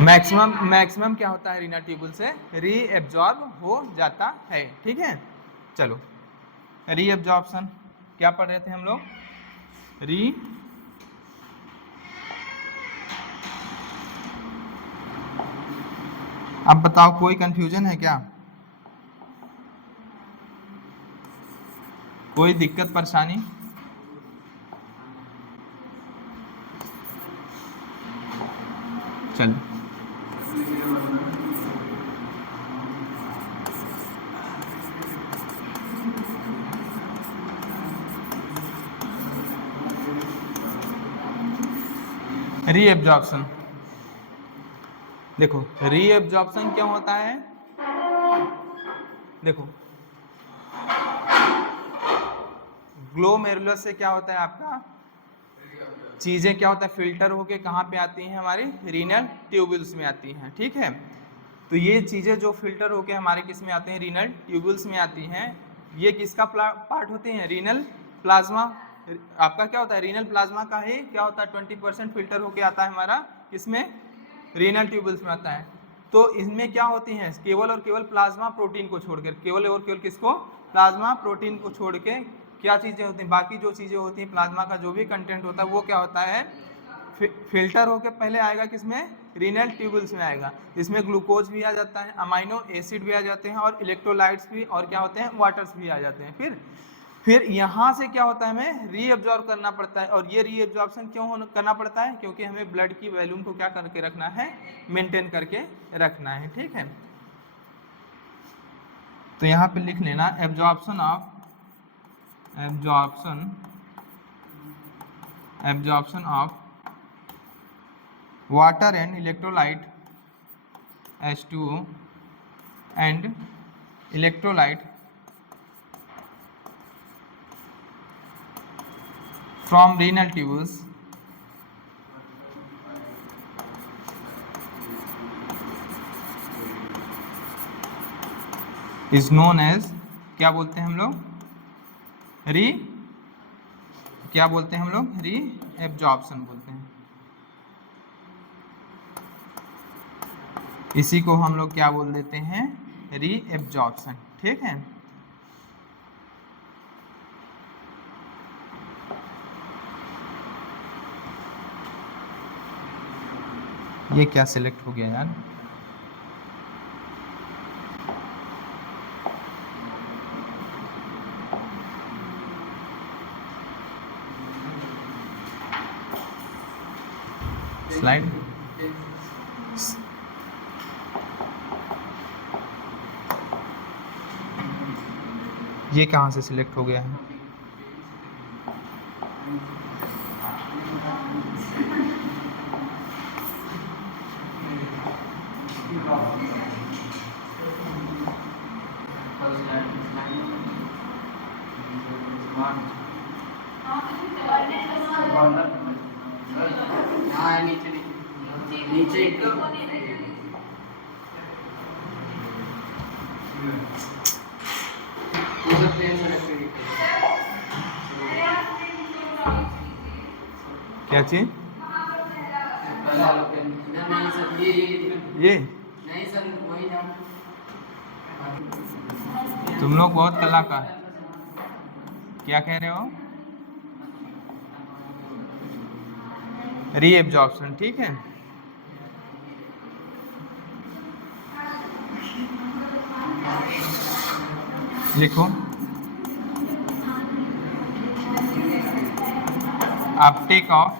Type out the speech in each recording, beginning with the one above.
Maximum क्या होता है रीनल ट्यूबुल से, रीएब्जॉर्ब हो जाता है। ठीक है, चलो रीएब्जॉर्प्शन क्या पढ़ रहे थे हम लोग, अब बताओ कोई कंफ्यूजन है क्या, कोई दिक्कत परेशानी? चलो रीएब्जॉर्प्शन देखो, रीएब्जॉर्प्शन क्यों होता है, देखो ग्लोमेरुलस से क्या होता है आपका, चीजें क्या होता है फिल्टर होके कहाँ पे आती हैं, हमारी रीनल ट्यूबुल्स में आती हैं। ठीक है, तो ये चीजें जो फिल्टर होके हमारे किस में आते हैं, रीनल ट्यूबुल्स में आती हैं, ये किसका पार्ट होते हैं, रीनल प्लाज्मा। आपका क्या होता है, रीनल प्लाज्मा का ही क्या होता है 20% फिल्टर होके आता है हमारा किसमें, रीनल ट्यूबुल्स में आता है। तो इनमें क्या होती हैं, केवल और केवल प्लाज्मा प्रोटीन को छोड़कर, केवल और केवल किसको, प्लाज्मा प्रोटीन को छोड़ के क्या चीजें होती हैं, बाकी जो चीजें होती हैं प्लाज्मा का जो भी कंटेंट होता है वो क्या होता है, फिल्टर होकर पहले आएगा किसमें, रीनल ट्यूबुल्स में आएगा। इसमें ग्लूकोज भी आ जाता है, अमाइनो एसिड भी आ जाते हैं, और इलेक्ट्रोलाइट्स भी, और क्या होते हैं, वाटर्स भी आ जाते हैं। फिर यहाँ से क्या होता है, हमें रीअब्जॉर्ब करना पड़ता है। और ये रीअब्जॉर्प्शन क्यों करना पड़ता है, क्योंकि हमें ब्लड की वॉल्यूम को क्या करके रखना है, मेंटेन करके रखना है। ठीक है, तो यहाँ पे लिख लेना absorption of water and electrolyte H2O and electrolyte from renal tubules is known as, क्या बोलते हैं हम लोग, क्या बोलते हैं हम लोग, रीएब्जॉर्प्शन बोलते हैं। इसी को हम लोग क्या बोल देते हैं, रीएब्जॉर्प्शन। ठीक है, ये क्या सिलेक्ट हो गया यार, स्लाइड, ये कहाँ से सिलेक्ट हो गया है, नीचे क्या चीज, ये नहीं सर वही जान, तुम लोग बहुत कलाकार, क्या कह रहे हो, रीएब्जॉर्प्शन। ठीक है, लिखो uptake of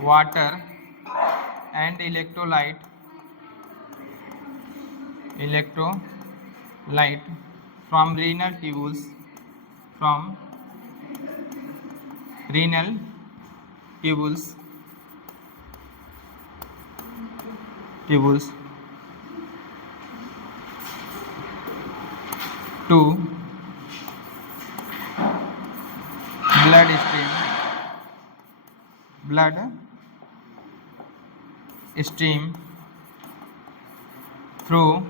water and electrolyte from renal tubules to blood stream through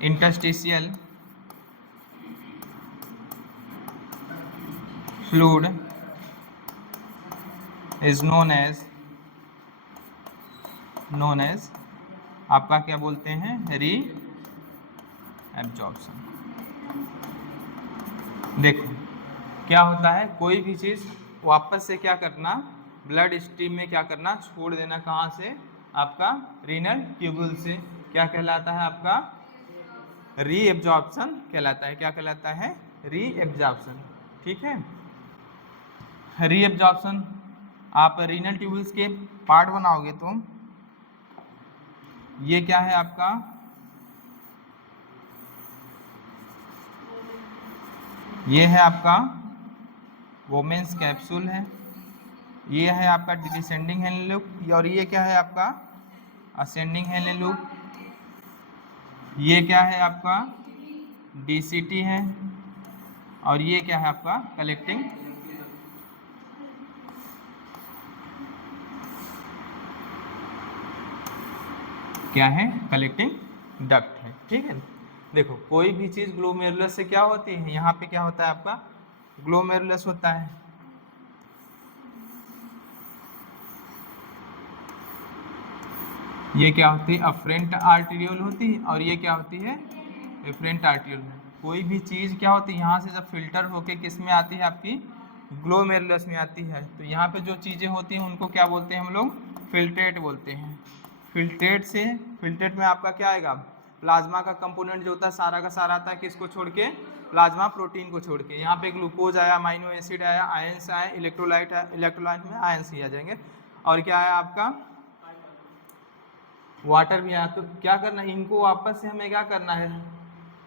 interstitial fluid is known as आपका क्या बोलते हैं, री एब्जॉर्प्शन। देखो क्या होता है, कोई भी चीज़ वापस से क्या करना, ब्लड स्ट्रीम में क्या करना, छोड़ देना, कहाँ से, आपका रीनल ट्यूब्यूल से, क्या कहलाता है आपका, री एब्जॉर्प्शन कहलाता है। क्या कहलाता है, री एब्जॉर्प्शन। ठीक है, री एब्जॉर्प्शन आप रीनल ट्यूब्यूल्स के पार्ट बनाओगे तो ये क्या है आपका, ये है आपका वोमेन्स कैप्सूल है, ये है आपका डिसेंडिंग हेनले लूप, और ये क्या है आपका असेंडिंग हेनले लूप, ये क्या है आपका डीसीटी है, और ये क्या है आपका कलेक्टिंग, क्या है, कलेक्टिंग डक्ट है। ठीक है, देखो कोई भी चीज ग्लोमेरुलस से क्या होती है, यहाँ पे क्या होता है आपका ग्लोमेरुलस होता है, ये क्या होती है अफरेंट आर्टेरियोल होती है, और ये क्या होती है एफरेंट आर्टेरियोल। कोई भी चीज क्या होती है, यहाँ से जब फिल्टर होके किस में आती है, आपकी ग्लोमेरुलस में आती है, तो यहाँ पे जो चीजें होती हैं उनको क्या बोलते हैं हम लोग, फिल्ट्रेट बोलते हैं। फिल्ट्रेट में आपका क्या आएगा, प्लाज्मा का कंपोनेंट जो होता है सारा का सारा आता है किसको छोड़ के, प्लाज्मा प्रोटीन को छोड़ के। यहाँ पे ग्लूकोज आया, अमाइनो एसिड आया, आयंस आए, इलेक्ट्रोलाइट आया, इलेक्ट्रोलाइट में आयंस ही आ जाएंगे, और क्या आया आपका वाटर भी आया। तो क्या करना है, इनको वापस से हमें क्या करना है,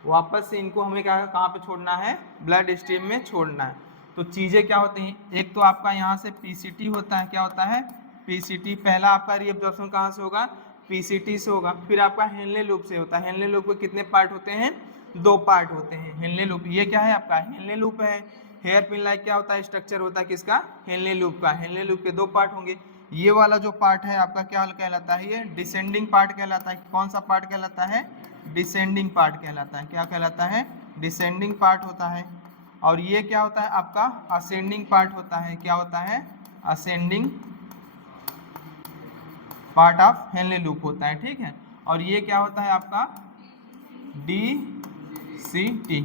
वापस से इनको हमें क्या कहाँ पे छोड़ना है, ब्लड स्ट्रीम में छोड़ना है। तो चीज़ें क्या होती हैं, एक तो आपका यहाँ से पीसीटी होता है, क्या होता है पीसीटी, पहला आपका रीअब्जॉर्प्शन कहाँ से होगा, पीसीटी से होगा। फिर आपका हेनले लूप से होता है, हेनले लूप के कितने पार्ट होते हैं, 2 पार्ट होते हैं हेनले लूप। ये क्या है आपका हेनले लूप है, हेयर पिन लाइक क्या होता है स्ट्रक्चर होता है किसका, हेनले लूप का। हेनले लूप के 2 पार्ट होंगे, ये वाला जो पार्ट है आपका क्या कहलाता है, ये डिसेंडिंग पार्ट कहलाता है। कौन सा पार्ट कहलाता है, डिसेंडिंग पार्ट कहलाता है। क्या कहलाता है, डिसेंडिंग पार्ट होता है। और ये क्या होता है आपका असेंडिंग पार्ट होता है, क्या होता है ascending part of Henle loop होता है। ठीक है, और ये क्या होता है आपका डीसीटी,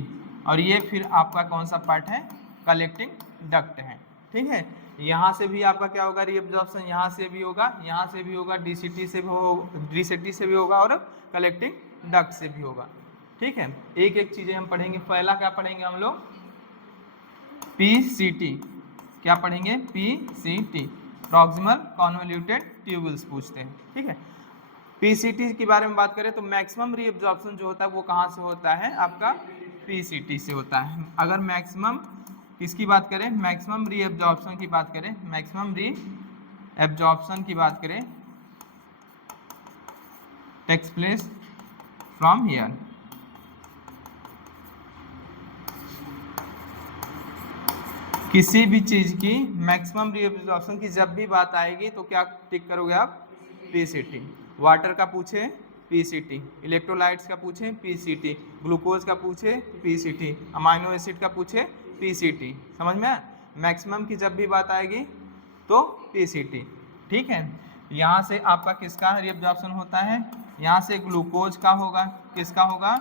और ये फिर आपका कौन सा पार्ट है, कलेक्टिंग डक्ट है। ठीक है, यहाँ से भी आपका क्या होगा रीअब्जॉर्प्शन, यहाँ से भी होगा, यहाँ से भी होगा, डीसीटी से भी होगा, डीसीटी से भी होगा, और कलेक्टिंग डक्ट से भी होगा। ठीक है, एक एक चीजें हम पढ़ेंगे। पहला क्या पढ़ेंगे हम लोग, पीसीटी। क्या पढ़ेंगे, पीसीटी, प्रॉक्सिमल कॉन्वोल्यूटेड ट्यूबुल्स पूछते हैं। ठीक है, पीसीटी के बारे में बात करें तो मैक्सिमम रीअब्जॉर्प्शन जो होता है वो कहाँ से होता है, आपका पीसीटी से होता है। अगर मैक्सिमम किसकी बात करें, मैक्सिमम रीअब्जॉर्प्शन की बात करें, मैक्सिमम रीअब्जॉर्प्शन की बात करें, टेक्स प्लेस फ्रॉम हियर। किसी भी चीज की मैक्सिमम रीअब्जॉर्प्शन की जब भी बात आएगी तो क्या टिक करोगे आप, पीसीटी। वाटर का पूछे पीसीटी, इलेक्ट्रोलाइट्स का पूछे पीसीटी, ग्लूकोज का पूछे पीसीटी, अमाइनो एसिड का पूछे पीसीटी। समझ में, मैक्सिमम की जब भी बात आएगी तो पीसीटी। ठीक है, यहाँ से आपका किसका रीअब्जॉर्प्शन होता है, यहाँ से ग्लूकोज का होगा, किसका होगा,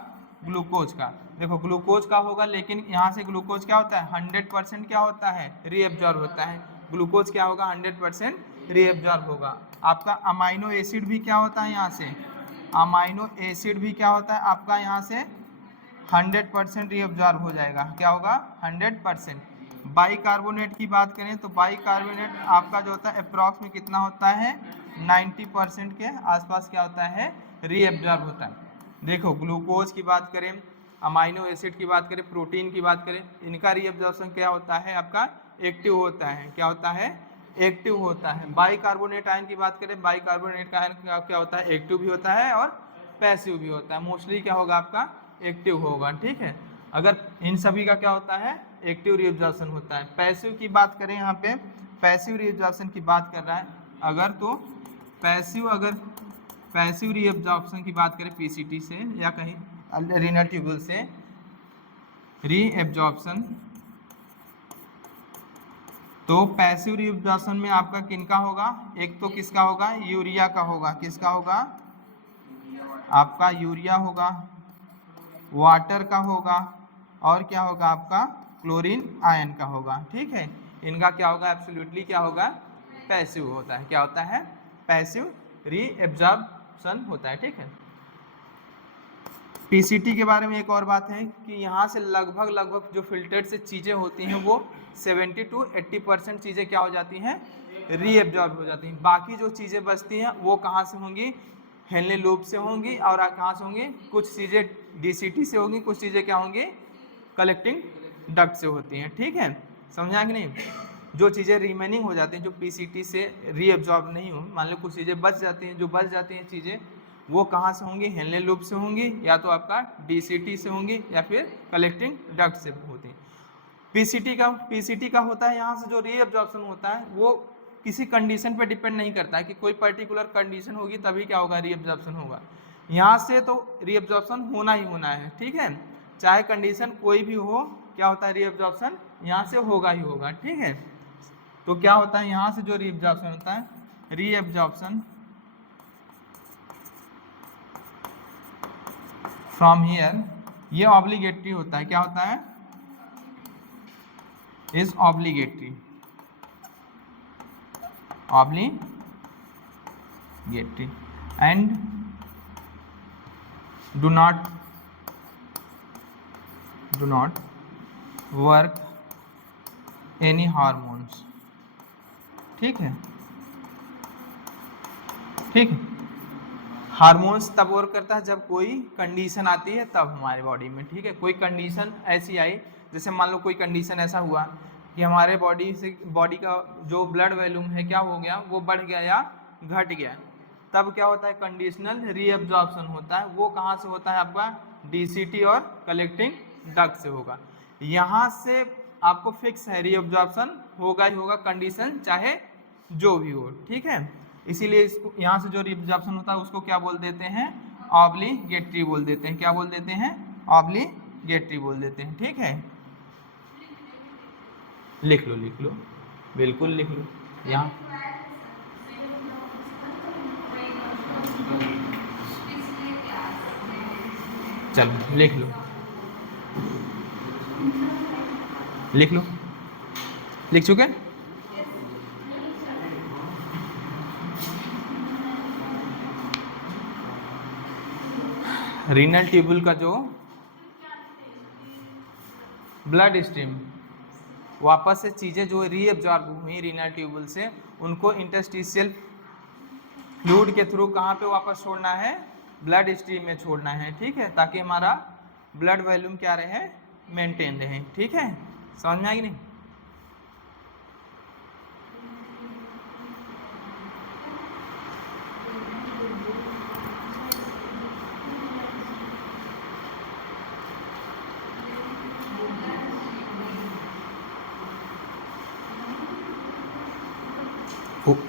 ग्लूकोज का। देखो ग्लूकोज का होगा, लेकिन यहाँ से ग्लूकोज क्या होता है 100% क्या होता है, रीअब्जॉर्ब होता है। ग्लूकोज क्या होगा 100% रीअब्जॉर्ब होगा। आपका अमाइनो एसिड भी क्या होता है, यहाँ से अमाइनो एसिड भी क्या होता है आपका यहाँ से 100% रीअब्जॉर्ब हो जाएगा। क्या होगा 100%। बाइकार्बोनेट की बात करें तो बाइकार्बोनेट आपका जो होता है अप्रॉक्स में कितना होता है 90% के आसपास क्या होता है, रीअब्जॉर्ब होता है। देखो ग्लूकोज की बात करें, अमाइनो एसिड की बात करें, प्रोटीन की बात करें, इनका रीअब्जॉर्प्शन क्या होता है आपका एक्टिव होता है। क्या होता है, एक्टिव होता है। बाइकार्बोनेट आयन की बात करें, बाइकार्बोनेट का आयन क्या होता है, एक्टिव भी होता है और पैसिव भी होता है। मोस्टली क्या होगा आपका एक्टिव होगा। ठीक है, अगर इन सभी का क्या होता है एक्टिव रीअब्जॉर्प्शन होता है। पैसिव की बात करें, यहाँ पे पैसिव रीअब्जॉर्प्शन की बात कर रहा है अगर, तो पैसिव अगर पैसिव रीअब्जॉर्प्शन की बात करें पीसीटी से या कहीं रीनल ट्यूब्यूल से, रीअब्जॉर्प्शन तो पैसिव रीअब्जॉर्प्शन में आपका किनका होगा, एक तो किसका होगा, यूरिया का होगा, किसका होगा, आपका यूरिया होगा, वाटर का होगा, और क्या होगा आपका क्लोरीन आयन का होगा। ठीक है, इनका क्या होगा, एब्सोल्युटली क्या होगा, पैसिव होता है। क्या होता है, पैसिव रीअब्जॉर्प्शन होता है। ठीक है, पीसीटी के बारे में एक और बात है कि यहाँ से लगभग जो फिल्टर्ड से चीज़ें होती हैं वो 70 to 80% चीज़ें क्या हो जाती हैं, रीअब्जॉर्ब हो जाती हैं। बाकी जो चीज़ें बचती हैं वो कहाँ से होंगी, हेनले लूप से होंगी, और कहाँ से होंगी, कुछ चीज़ें डीसीटी से होंगी, कुछ चीज़ें क्या होंगी, कलेक्टिंग डक्ट से होती हैं। ठीक है, समझा कि नहीं। जो चीज़ें रिमेनिंग हो जाती हैं, जो पीसीटी से रीअब्जॉर्ब नहीं हो, मान लो कुछ चीज़ें बच जाती हैं, जो बच जाती हैं चीज़ें वो कहाँ से होंगी, हेनले लूप से होंगी, या तो आपका डीसीटी से होंगी, या फिर कलेक्टिंग डक्ट से होती हैं। पीसीटी का होता है यहाँ से जो रीअब्जॉर्प्शन होता है वो किसी कंडीशन पे डिपेंड नहीं करता है कि कोई पर्टिकुलर कंडीशन होगी तभी क्या होगा, रीअब्जॉर्प्शन होगा। यहाँ से तो रीअब्जॉर्प्शन होना ही होना है। ठीक है, चाहे कंडीशन कोई भी हो, क्या होता है, रीअब्जॉर्प्शन यहाँ से होगा ही होगा। ठीक है, तो क्या होता है, यहाँ से जो रीअब्जॉर्प्शन होता है, रीअब्जॉर्प्शन फ्रॉम हियर, ये ऑब्लिगेटरी होता है। क्या होता है, is obligatory, obligatory and do not work any hormones. ठीक है, ठीक है, हार्मोन्स तब वर्क करता है जब कोई कंडीशन आती है तब हमारे बॉडी में। ठीक है, कोई कंडीशन ऐसी आई, जैसे मान लो कोई कंडीशन ऐसा हुआ कि हमारे बॉडी का जो ब्लड वॉल्यूम है क्या हो गया, वो बढ़ गया या घट गया, तब क्या होता है, कंडीशनल रीअब्जॉर्प्शन होता है। वो कहाँ से होता है, आपका डीसीटी और कलेक्टिंग डक्ट से होगा। यहाँ से आपको फिक्स है, रीअब्जॉर्प्शन होगा ही होगा, कंडीशन चाहे जो भी हो। ठीक है, इसीलिए इसको यहाँ से जो रीअब्जॉर्प्शन होता है उसको क्या बोल देते हैं, ऑब्लिगेटरी बोल देते हैं। क्या बोल देते हैं, ऑब्लिगेटरी बोल देते हैं। ठीक है, लिख लो, बिल्कुल लिख लो यहाँ। चलो लिख लो, लिख चुके। रीनल ट्यूबुल का जो ब्लड स्ट्रीम, वापस से चीज़ें जो रीअब्जॉर्ब हुई रीनल ट्यूबुल से, उनको इंटरस्टिशियल फ्लूइड के थ्रू कहाँ पे वापस छोड़ना है, ब्लड स्ट्रीम में छोड़ना है। ठीक है, ताकि हमारा ब्लड वॉल्यूम क्या रहे, मेंटेन रहे। ठीक है, समझ में आई नहीं।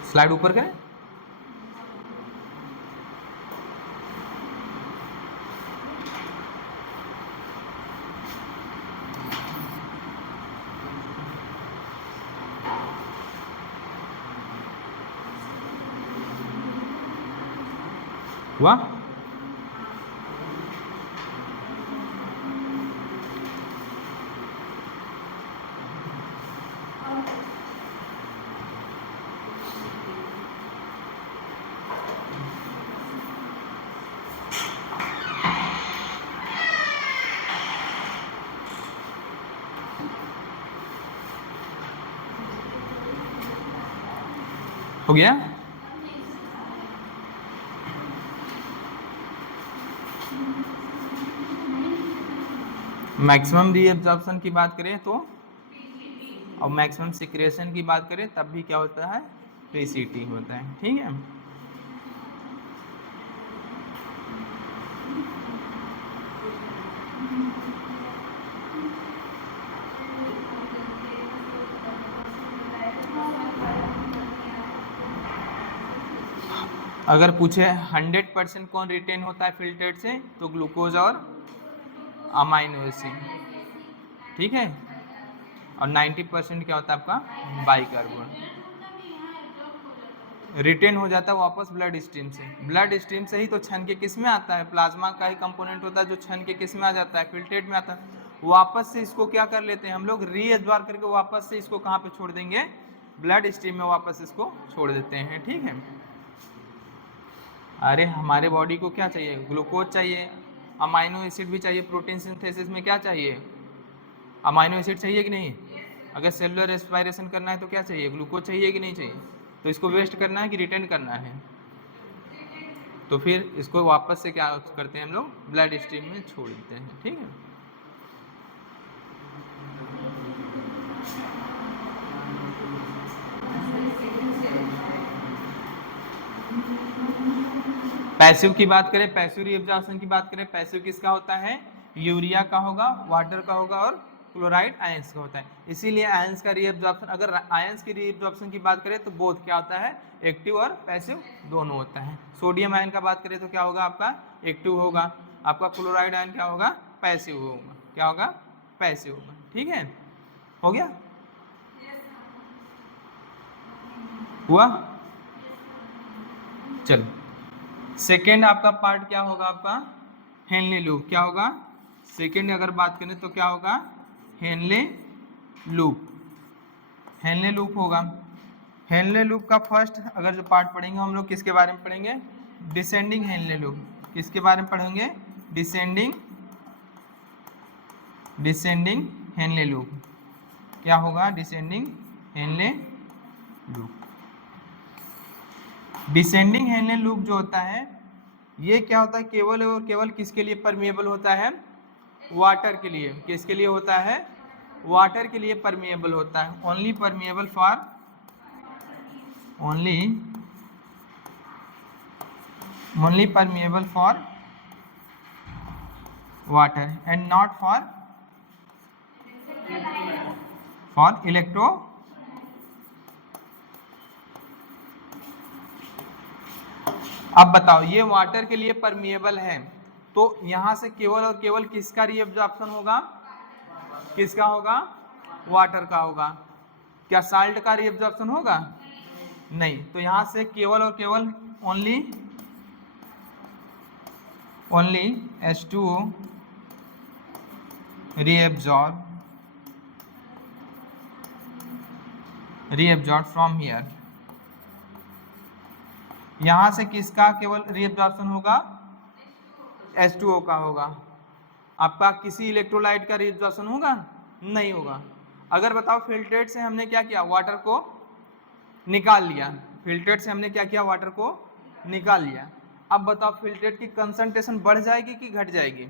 स्लाइड ऊपर करें। हुआ, हो गया। मैक्सिमम रीअब्जॉर्प्शन की बात करें तो, और मैक्सिमम सिक्रेशन की बात करें तब भी क्या होता है, पीसीटी होता है। ठीक है, अगर पूछे 100% कौन रिटेन होता है फिल्टर्ड से, तो ग्लूकोज और अमाइनो एसिड। ठीक है, और 90% क्या होता है आपका बाइकार्बोन। रिटेन हो जाता है वापस ब्लड स्ट्रीम से। ब्लड स्ट्रीम से ही तो छन के किस में आता है, प्लाज्मा का ही कंपोनेंट होता है जो छन के किस में आ जाता है, फिल्ट्रेट में आता है। वापस से इसको क्या कर लेते हैं हम लोग, रीएब्जॉर्ब करके वापस से इसको कहाँ पे छोड़ देंगे, ब्लड स्ट्रीम में वापस इसको छोड़ देते हैं। ठीक है। अरे हमारे बॉडी को क्या चाहिए, ग्लूकोज चाहिए, अमाइनो एसिड भी चाहिए, प्रोटीन सिंथेसिस में क्या चाहिए, अमाइनो एसिड चाहिए कि नहीं। अगर सेलुलर रेस्पिरेशन करना है तो क्या चाहिए, ग्लूकोज चाहिए कि नहीं चाहिए। तो इसको वेस्ट करना है कि रिटेन करना है, तो फिर इसको वापस से क्या करते हैं हम लोग, ब्लड स्ट्रीम में छोड़ देते हैं। ठीक है। पैसिव की बात करें, पैसिव रीअब्जॉर्प्शन की बात करें, पैसिव किसका होता है, यूरिया का होगा, वाटर का होगा और क्लोराइड आयंस का होता है। इसीलिए आयंस का रीअब्जॉर्प्शन, अगर आयंस की रीअब्जॉर्प्शन की बात करें तो बोथ क्या होता है, एक्टिव और पैसिव दोनों होता है। सोडियम आयन का बात करें तो क्या होगा आपका, एक्टिव होगा, आपका क्लोराइड आयन क्या होगा, पैसिव होगा, क्या होगा, पैसिव होगा। ठीक है, हो गया, हुआ। चलो सेकेंड आपका पार्ट क्या होगा आपका, हेनले लूप। क्या होगा, सेकेंड अगर बात करें तो क्या होगा, हेनले लूप। हेनले लूप होगा। हेनले लूप का फर्स्ट अगर जो पार्ट पढ़ेंगे हम लोग किसके बारे में पढ़ेंगे, डिसेंडिंग हेनले लूप। किसके बारे में पढ़ेंगे, डिसेंडिंग हेनले लूप। क्या होगा, descending Henle loop. Descending Henle loop जो होता है ये क्या होता है, केवल और केवल किसके लिए परमिएबल होता है, वाटर के लिए। किसके लिए होता है, वाटर के लिए परमिएबल होता है। Only permeable for, only permeable for water and not for electro. अब बताओ ये वाटर के लिए परमिएबल है तो यहां से केवल और केवल किसका रीअब्जॉर्प्शन होगा, किसका होगा, वाटर का होगा। क्या साल्ट का रीअब्जॉर्प्शन होगा, नहीं। तो यहां से केवल और केवल only H2O reabsorb from here. यहां से किसका केवल रीअब्जॉर्प्शन होगा, H2O का होगा। आपका किसी इलेक्ट्रोलाइट का रीअब्जॉर्प्शन होगा, नहीं होगा। अगर बताओ फिल्ट्रेट से हमने क्या किया, वाटर को निकाल लिया। फिल्ट्रेट से हमने क्या किया, वाटर को निकाल लिया। अब बताओ फिल्ट्रेट की कंसंट्रेशन बढ़ जाएगी कि घट जाएगी,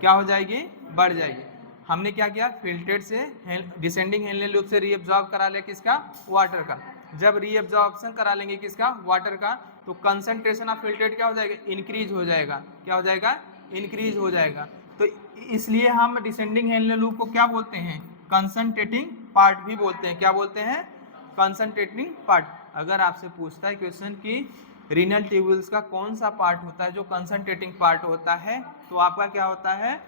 क्या हो जाएगी, बढ़ जाएगी। हमने क्या किया, फिल्ट्रेट से डिसेंडिंग हेनले लूप से रीअब्जॉर्ब करा लिया किसका, वाटर का। जब रीअब्जॉर्प्शन करा लेंगे किसका, वाटर का, तो कंसंट्रेशन ऑफ फिल्ट्रेट क्या हो जाएगा, इंक्रीज हो जाएगा। क्या हो जाएगा, इंक्रीज हो जाएगा। तो इसलिए हम डिसेंडिंग हेनले लूप को क्या बोलते हैं, कंसंट्रेटिंग पार्ट भी बोलते हैं। क्या बोलते हैं, कंसंट्रेटिंग पार्ट। अगर आपसे पूछता है क्वेश्चन कि रीनल ट्यूब्यूल्स का कौन सा पार्ट होता है जो कंसंट्रेटिंग पार्ट होता है, तो आपका क्या होता है,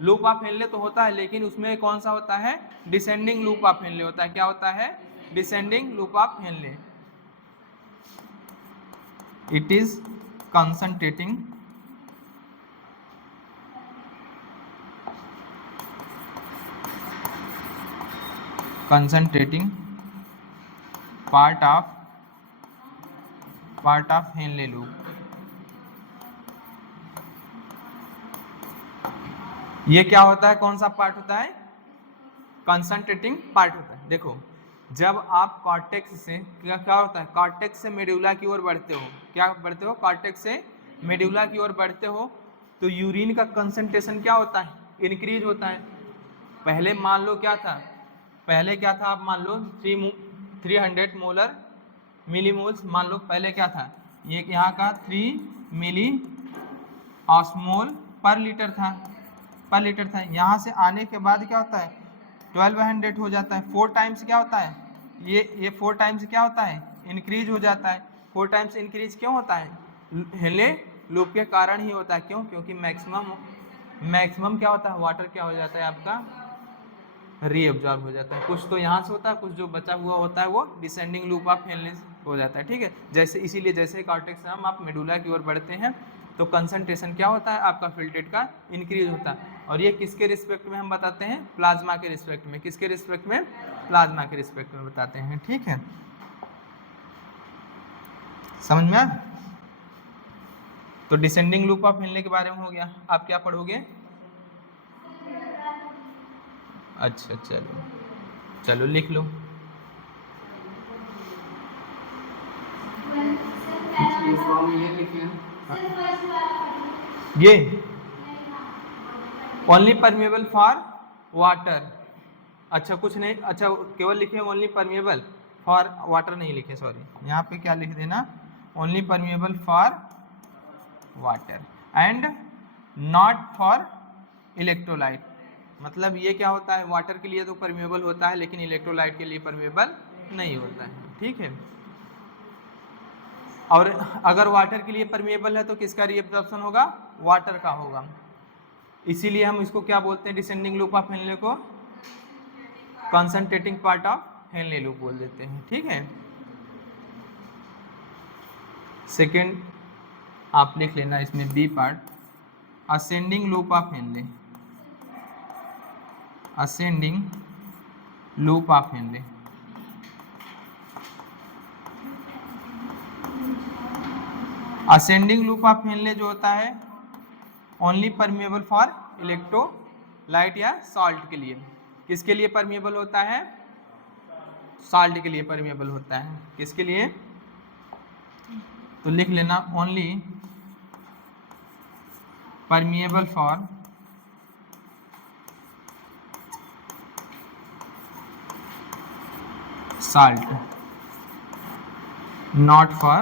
लूप ऑफ हेनले तो होता है लेकिन उसमें कौन सा होता है, डिसेंडिंग लूप ऑफ हेनले होता है। क्या होता है, descending loop of Henley. It is concentrating part of Henle loop. ये क्या होता है, कौन सा पार्ट होता है, कंसंट्रेटिंग पार्ट होता है। देखो जब आप कॉर्टेक्स से क्या होता है, कॉर्टेक्स से मेडुला की ओर बढ़ते हो, क्या बढ़ते हो, कॉर्टेक्स से मेडुला की ओर बढ़ते हो, तो यूरिन का कंसंट्रेशन क्या होता है, इंक्रीज होता है। पहले मान लो क्या था, पहले क्या था, आप मान लो 300 मोलर मिलीमोल्स, मान लो पहले क्या था, ये यहाँ का 3 मिली ऑस्मोल पर लीटर था, यहाँ से आने के बाद क्या होता है, 1200 हो जाता है। 4 टाइम्स क्या होता है, ये 4 टाइम्स क्या होता है, इंक्रीज हो जाता है। 4 टाइम्स इंक्रीज क्यों होता है, हेनले लूप के कारण ही होता है। क्यों, क्योंकि मैक्सिमम क्या होता है, वाटर क्या हो जाता है आपका, रीअब्जॉर्ब हो जाता है। कुछ तो यहाँ से होता है, कुछ जो बचा हुआ होता है वो डिसेंडिंग लूप ऑफ हेनले हो जाता है, ठीक है। जैसे इसीलिए जैसे कॉर्टेक्स से हम आप मेडुला की ओर बढ़ते हैं तो कंसंट्रेशन क्या होता है आपका फिल्ट्रेट का इंक्रीज होता है। और ये किसके रिस्पेक्ट में हम बताते हैं? प्लाज्मा के रिस्पेक्ट में। किसके रिस्पेक्ट में? प्लाज्मा के रिस्पेक्ट में बताते हैं, ठीक है। समझ में आया? तो डिसेंडिंग लूप ऑफ हेनले के बारे में हो गया। आप क्या पढ़ोगे? अच्छा चलो चलो लिख लो। ये ओनली परमेबल फॉर वाटर। अच्छा कुछ नहीं, अच्छा केवल लिखे ओनली परमेबल फॉर वाटर, नहीं लिखे, सॉरी। यहाँ पे क्या लिख देना? Only permeable for water and not for electrolyte. मतलब ये क्या होता है? वाटर के लिए तो परमेबल होता है लेकिन इलेक्ट्रोलाइट के लिए परमेबल नहीं होता है, ठीक है। और अगर वाटर के लिए परमेबल है तो किसका रीअब्जॉर्प्शन होगा? वाटर का होगा। इसीलिए हम इसको क्या बोलते हैं? डिसेंडिंग लूप ऑफ हेनले को concentrating part of Henle loop बोल देते हैं, ठीक है। सेकंड आप लिख लेना इसमें B part, ascending loop of Henle. Ascending loop of Henle, ascending loop of Henle जो होता है ओनली परमेबल फॉर इलेक्ट्रोलाइट या सॉल्ट के लिए। किसके लिए परमेबल होता है? सॉल्ट के लिए परमेबल होता है। किसके लिए? तो लिख लेना only permeable for salt, not for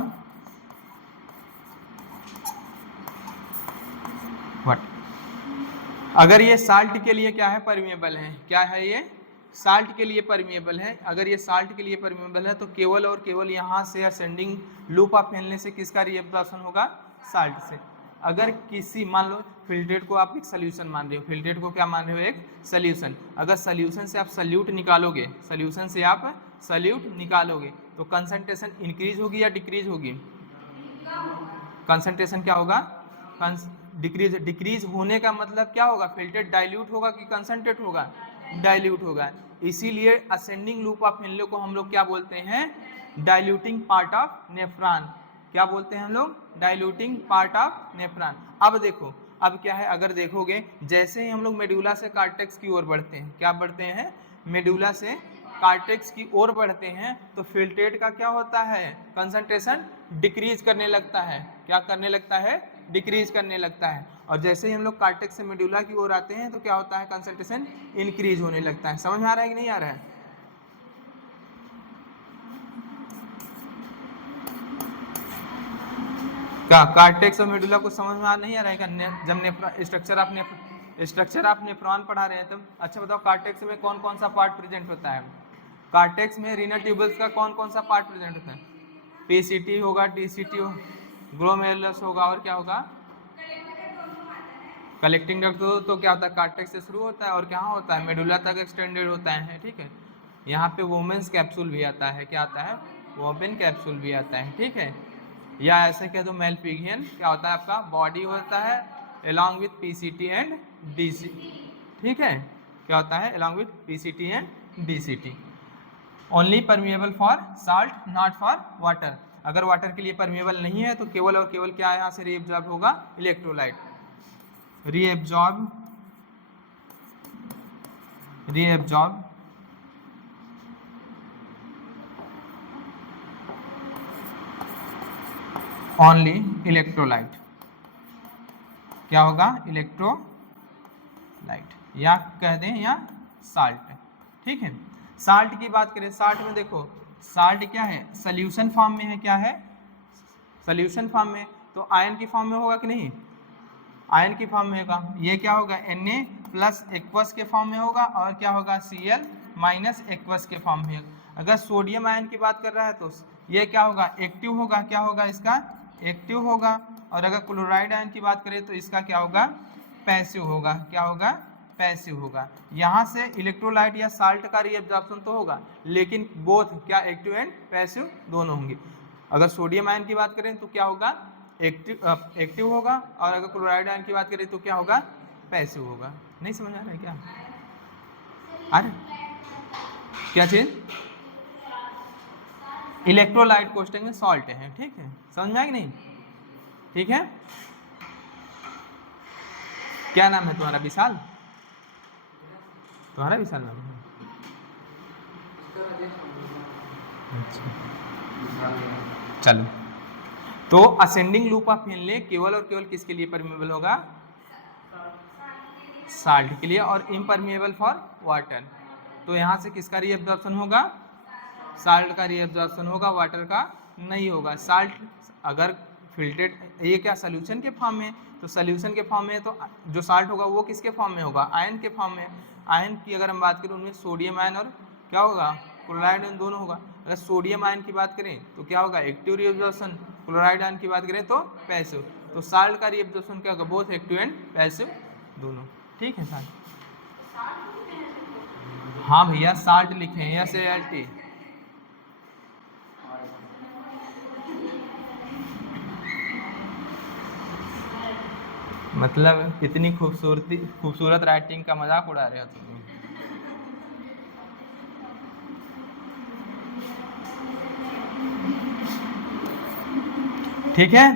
what। अगर ये साल्ट के लिए क्या है? परमेबल है। क्या है ये? साल्ट के लिए परमेबल है। अगर ये साल्ट के लिए परमेबल है तो केवल और केवल यहाँ से असेंडिंग लूप ऑफ हेनले से किसका रीअब्जॉर्प्शन होगा? साल्ट से। अगर किसी, मान लो फिल्ट्रेट को आप एक सोल्यूशन मान रहे हो, फिल्ट्रेट को क्या मान रहे हो? एक सोल्यूशन। अगर सोल्यूशन से आप सल्यूट निकालोगे, सोल्यूशन से आप सल्यूट निकालोगे तो कंसंट्रेशन इंक्रीज होगी या डिक्रीज होगी? कंसंट्रेशन क्या होगा? डिक्रीज। डिक्रीज होने का मतलब क्या होगा? फिल्ट्रेट डाइल्यूट होगा कि कंसंट्रेट होगा? डाइल्यूट होगा। इसीलिए असेंडिंग लूप ऑफ हेनले को हम लोग क्या बोलते हैं? Diluting part of nephron. क्या बोलते हैं हम लोग? Diluting part of nephron. अब देखो, अब क्या है? अगर देखोगे जैसे ही हम लोग मेडुला से कार्टेक्स की ओर बढ़ते हैं, क्या बढ़ते हैं? मेडुला से कार्टेक्स की ओर बढ़ते हैं तो फिल्ट्रेट का क्या होता है? कंसंट्रेशन डिक्रीज करने लगता है। क्या करने लगता है? डिक्रीज करने लगता है। और जैसे ही हम लोग कार्टेक्स से मेडुला की ओर आते हैं तो क्या होता है? कंसंट्रेशन इंक्रीज होने लगता है। समझ में आ रहा है कि नहीं आ रहा है? क्या कार्टेक्स और मेडुला को समझ में नहीं आ रहा है क्या? जब स्ट्रक्चर आप नेफ्रॉन पढ़ा रहे हैं तब। अच्छा बताओ, कार्टेक्स में कौन कौन सा पार्ट प्रेजेंट होता है? कार्टेक्स में रीनल ट्यूबल्स का कौन कौन सा पार्ट प्रेजेंट होता है? पीसीटी होगा, टीसीटी हो, ग्लोमेरुलस होगा, और क्या होगा? Collecting duct. तो क्या होता है? कार्टेक्स से शुरू होता है और क्या होता है? मेडुला तक एक्सटेंडेड होता है, ठीक है। यहाँ पे वोमेन्स कैप्सूल भी आता है। क्या आता है? वोमेन कैप्सूल भी आता है, ठीक है। या ऐसे कह दो मेलपिगियन क्या होता है? आपका बॉडी होता है along with PCT and DCT, ठीक है। क्या होता है? along with PCT and DCT। Only permeable for salt, not for water. अगर वाटर के लिए परमिएबल नहीं है तो केवल और केवल क्या यहाँ से रीअब्जॉर्ब होगा? इलेक्ट्रोलाइट। Reabsorb only electrolyte. क्या होगा? इलेक्ट्रोलाइट, या कह दें या साल्ट, ठीक है। साल्ट की बात करें, साल्ट में देखो, साल्ट क्या है? सोल्यूशन फॉर्म में है। क्या है? सोल्यूशन फॉर्म में। तो आयन की फॉर्म में होगा कि नहीं? आयन की फॉर्म में होगा। ये क्या होगा? Na प्लस एक्वस के फॉर्म में होगा, और क्या होगा? Cl माइनस एक्वस के फॉर्म में। अगर सोडियम आयन की बात कर रहा है तो ये क्या होगा? एक्टिव होगा। क्या होगा इसका? एक्टिव होगा। और अगर क्लोराइड आयन की बात करें तो इसका क्या होगा? पैसिव होगा। क्या होगा? पैसिव होगा। यहाँ से इलेक्ट्रोलाइट या साल्ट का रीएब्जॉर्प्शन तो होगा, लेकिन बोथ क्या एक्टिव एंड पैसिव दोनों होंगे। अगर सोडियम आयन की बात करें तो क्या होगा, एक्टिव होगा, और अगर क्लोराइड आयन की बात करें तो क्या होगा, पैसिव होगा। नहीं समझ आ रहा है क्या? अरे क्या चीज, इलेक्ट्रोलाइट कोष्टक में सॉल्ट है, ठीक है, समझ में आया कि नहीं? ठीक है, क्या नाम है तुम्हारा? विशाल, तुम्हारा विशाल नाम है? चलो, तो असेंडिंग लूप ऑफ हेनले केवल और केवल किसके लिए परमिएबल होगा, साल्ट के लिए, और इम्परमिएबल फॉर वाटर। तो यहाँ से किसका रीअब्जॉर्प्शन होगा, साल्ट का रीअब्जॉर्प्शन होगा, वाटर का नहीं होगा। साल्ट अगर फिल्ट्रेट, ये क्या सोल्यूशन के फॉर्म में, तो सोल्यूशन के फॉर्म में तो जो साल्ट होगा वो किसके फॉर्म में होगा, आयन के फॉर्म में। आयन की अगर हम बात करें उनमें सोडियम आयन और क्या होगा, क्लोराइड आयन दोनों होगा। अगर सोडियम आयन की बात करें तो क्या होगा, एक्टिव रीअब्जॉर्प्शन, क्लोराइड आयन की बात करें तो पैसिव। तो साल्ट का रीअब्जॉर्प्शन क्या होगा, बोथ एक्टिव एंड पैसिव दोनों, ठीक है साल्ट। हाँ भैया साल्ट लिखे हैं, SALT। मतलब इतनी खूबसूरत राइटिंग का मजाक उड़ा रहे हो तुम। ठीक है,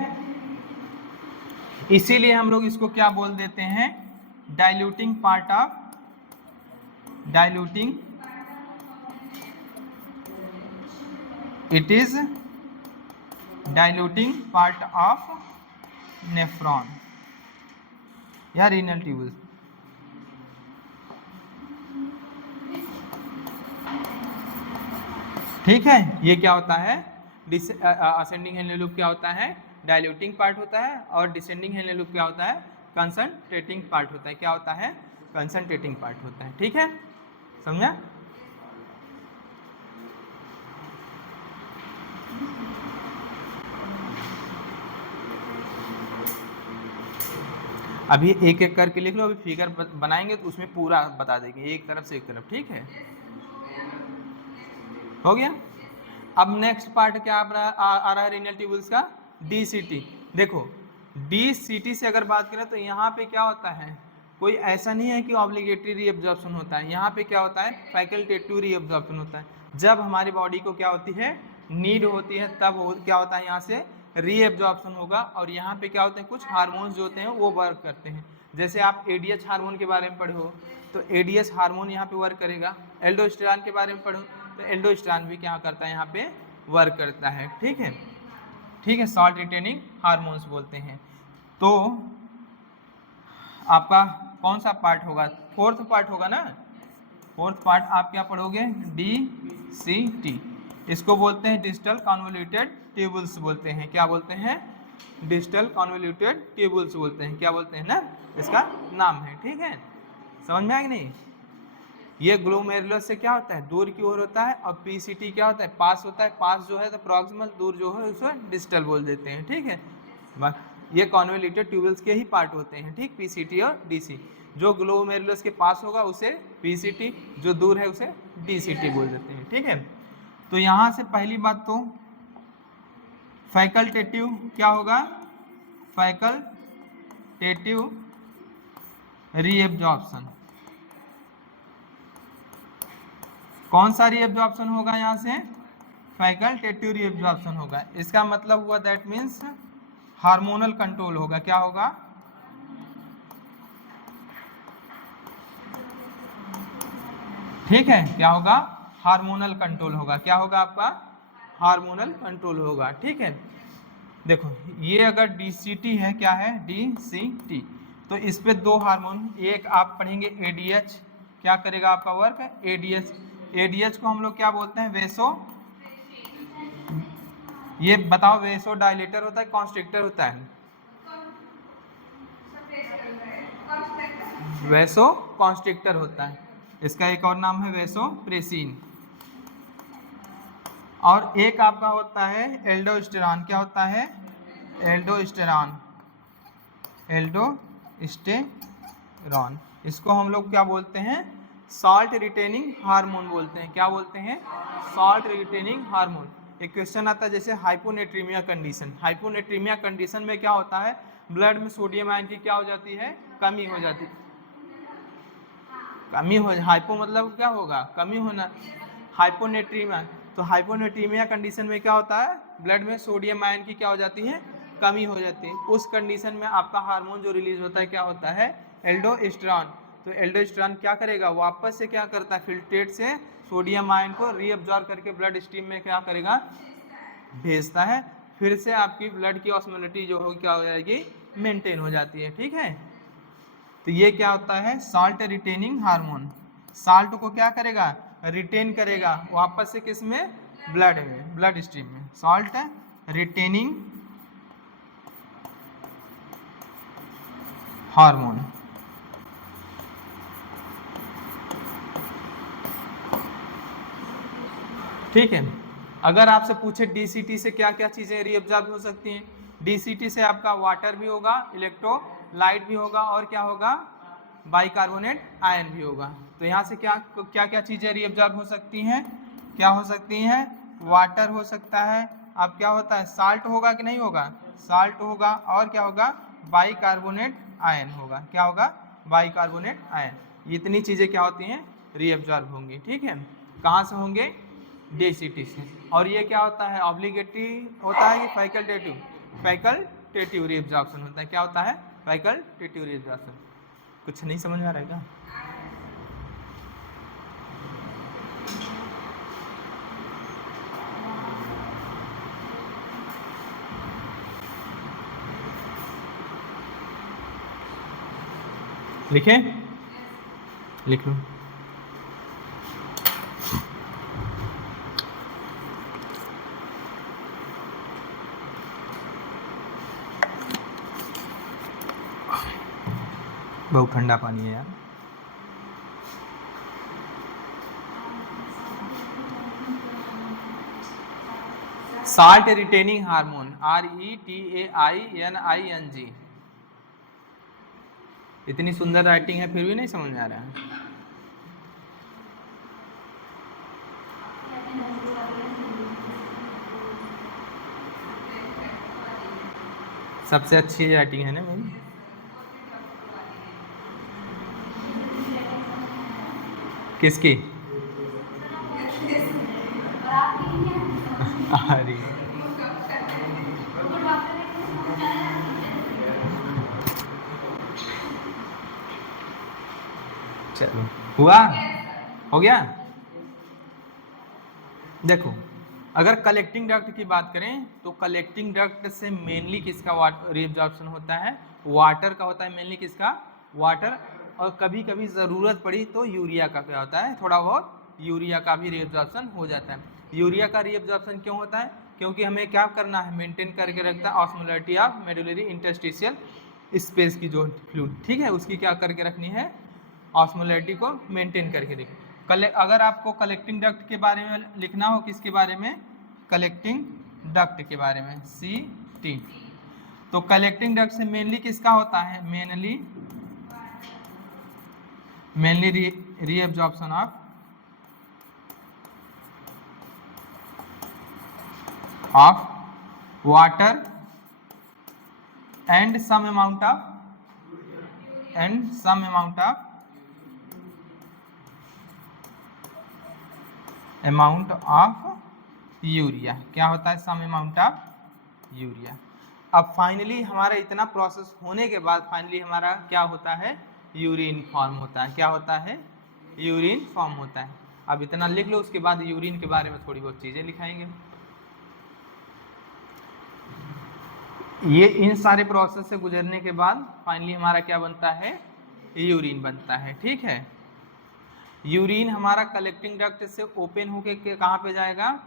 इसीलिए हम लोग इसको क्या बोल देते हैं, diluting part of, diluting, it is diluting part of nephron या रीनल ट्यूब्यूल। ठीक है, ये क्या होता है, असेंडिंग हेनले लूप क्या होता है, डाइल्यूटिंग पार्ट होता है, और डिसेंडिंग हेनले लूप क्या होता है, कंसंट्रेटिंग पार्ट होता है। क्या होता है, कंसंट्रेटिंग पार्ट होता है। ठीक है, समझा? अभी एक एक करके लिख लो, अभी फिगर बनाएंगे तो उसमें पूरा बता देंगे, एक तरफ से एक तरफ। ठीक है, हो गया। अब नेक्स्ट पार्ट क्या आ रहा है रीनल ट्यूब्यूल्स का, DCT। देखो DCT से अगर बात करें तो यहाँ पे क्या होता है, कोई ऐसा नहीं है कि ऑब्लिगेटरी रीअब्जॉर्प्शन होता है। यहाँ पे क्या होता है, फैकल्टेटिव रीअब्जॉर्प्शन होता है। जब हमारी बॉडी को क्या होती है, नीड होती है, तब क्या होता है, यहाँ से रीअब्जॉर्प्शन होगा। और यहाँ पे क्या होते हैं, कुछ हार्मोन्स जो होते हैं वो वर्क करते हैं। जैसे आप ADH हार्मोन के बारे में पढ़े हो तो ADH हार्मोन यहाँ पे वर्क करेगा। एल्डोस्टेरॉन के बारे में पढ़ो तो एल्डोस्टेरॉन भी क्या करता है, यहाँ पे वर्क करता है। ठीक है, ठीक है, सॉल्ट रिटेनिंग हार्मोन्स बोलते हैं। तो आपका कौन सा पार्ट होगा, फोर्थ पार्ट होगा ना। फोर्थ पार्ट आप क्या पढ़ोगे, DCT। इसको बोलते हैं डिस्टल कन्वोल्यूटेड ट्यूबुल्स बोलते हैं। क्या बोलते हैं, डिस्टल कन्वोल्यूटेड ट्यूबुल्स बोलते हैं। क्या बोलते हैं ना, इसका नाम है। ठीक है, समझ में आया कि नहीं? ये ग्लोमेरुलस से क्या होता है, दूर की ओर होता है, और PCT क्या होता है, पास होता है। पास जो है तो प्रॉक्सिमल, दूर जो है उसे डिस्टल बोल देते हैं। ठीक है, बस ये कन्वोल्यूटेड ट्यूबुल्स के ही पार्ट होते हैं। ठीक, PCT और DC। जो ग्लोमेरुलस के पास होगा उसे PCT, जो दूर है उसे DCT बोल देते हैं। ठीक है, तो यहाँ से पहली बात तो फैकल्टेटिव क्या होगा, फैकल्टेटिव रीअब्जॉर्प्शन। कौन सा रीअब्जॉर्प्शन होगा, यहाँ से फैकल्टेटिव रीअब्जॉर्प्शन होगा। इसका मतलब हुआ दैट मीन्स हार्मोनल कंट्रोल होगा। क्या होगा, ठीक है, क्या होगा, हार्मोनल कंट्रोल होगा। क्या होगा आपका, हार्मोनल कंट्रोल होगा। ठीक है, देखो ये अगर DCT है, क्या है DCT, तो इस पे दो हार्मोन, एक आप पढ़ेंगे ADH, क्या करेगा आपका वर्क, ADH को हम लोग क्या बोलते हैं, वेसो, ये बताओ वेसो डायलेटर होता है, कॉन्स्ट्रिक्टर होता है, वेसो कॉन्स्ट्रिक्टर होता है। इसका एक और नाम है वेसोप्रेसिन। और एक आपका होता है एल्डोस्टेरॉन। क्या होता है, एल्डोस्टेरॉन, एल्डोस्टेरॉन। इसको हम लोग क्या बोलते हैं, सॉल्ट रिटेनिंग हार्मोन बोलते हैं। क्या बोलते हैं, सॉल्ट रिटेनिंग हार्मोन। एक क्वेश्चन आता है जैसे हाइपोनेट्रीमिया कंडीशन। हाइपोनेट्रीमिया कंडीशन में क्या होता है, ब्लड में सोडियम आयन की क्या हो जाती है, कमी हो जाती है। कमी हो, हाइपो मतलब क्या होगा, कमी होना, हाइपोनेट्रीमिया। तो हाइपोनेट्रीमिया कंडीशन में क्या होता है, ब्लड में सोडियम आयन की क्या हो जाती है, कमी हो जाती है। उस कंडीशन में आपका हार्मोन जो रिलीज होता है क्या होता है, एल्डोस्टेरॉन। तो एल्डोस्टेरॉन क्या करेगा, वापस से क्या करता है, फिल्ट्रेट से सोडियम आयन को रीअब्जॉर्ब करके ब्लड स्ट्रीम में क्या करेगा, भेजता है। फिर से आपकी ब्लड की ऑस्मोलिटी जो होगी क्या हो जाएगी, मेंटेन हो जाती है। ठीक है, तो ये क्या होता है, साल्ट रिटेनिंग हार्मोन। साल्ट को क्या करेगा, रिटेन करेगा वापस से किस में, ब्लड में, ब्लड स्ट्रीम में। Salt retaining hormone. ठीक है, अगर आपसे पूछे डीसीटी से क्या क्या चीजें रीअब्जॉर्ब हो सकती हैं, डीसीटी से आपका वाटर भी होगा, इलेक्ट्रोलाइट भी होगा, और क्या होगा, बाइकार्बोनेट आयन भी होगा। तो यहाँ से क्या क्या क्या चीजें रीअब्जॉर्ब हो सकती हैं, क्या हो सकती हैं, वाटर हो सकता है, अब क्या होता है, साल्ट होगा कि नहीं होगा, साल्ट होगा, और क्या होगा, बाइकार्बोनेट आयन होगा। क्या होगा, बाइकार्बोनेट आयन। इतनी चीजें क्या होती हैं, रीअब्जॉर्ब होंगी। ठीक है, कहाँ से होंगे, डीसीटी से। और ये क्या होता है, ऑब्लिगेटरी होता है कि फैकल्टेटिव, फैकल्टेटिव रीअब्जॉर्प्शन होता है। क्या होता है, फैकल्टेटिव रीअब्जॉर्प्शन। कुछ नहीं समझ में आ रहा है क्या, लिखें, लिख लो। बहुत ठंडा पानी है यार। Salt retaining hormone, RETAINING। इतनी सुंदर राइटिंग है फिर भी नहीं समझ में आ रहा है। सबसे अच्छी राइटिंग है ना मेरी। किसकी, अरे चलो, हुआ, हो गया। देखो, अगर कलेक्टिंग डक्ट की बात करें तो कलेक्टिंग डक्ट से मेनली किसका रीअब्जॉर्प्शन होता है, वाटर का होता है मेनली। किसका, वाटर। और कभी कभी ज़रूरत पड़ी तो यूरिया का क्या होता है, थोड़ा बहुत यूरिया का भी रीअब्जॉर्प्शन हो जाता है। यूरिया का रीअब्जॉर्प्शन क्यों होता है, क्योंकि हमें क्या करना है, मेंटेन करके रखता है osmolarity of medullary interstitial space की जो फ्लूइड, ठीक है, उसकी क्या करके रखनी है, ऑस्मोलैरिटी को मेंटेन करके रखनी। अगर आपको कलेक्टिंग डक्ट के बारे में लिखना हो, किसके बारे में, कलेक्टिंग डक्ट के बारे में, CT। तो कलेक्टिंग डक्ट से मेनली किसका होता है, mainly reabsorption of water and some amount of urea. क्या होता है, सम अमाउंट ऑफ यूरिया। अब फाइनली हमारा इतना प्रोसेस होने के बाद फाइनली हमारा क्या होता है, यूरिन फॉर्म होता है। क्या होता है, यूरिन फॉर्म होता है। अब इतना लिख लो, उसके बाद यूरिन के बारे में थोड़ी बहुत चीजें लिखाएंगे। ये इन सारे प्रोसेस से गुजरने के बाद फाइनली हमारा क्या बनता है, यूरिन बनता है। ठीक है, यूरिन हमारा कलेक्टिंग डक्ट से ओपन होके कहाँ पे जाएगा,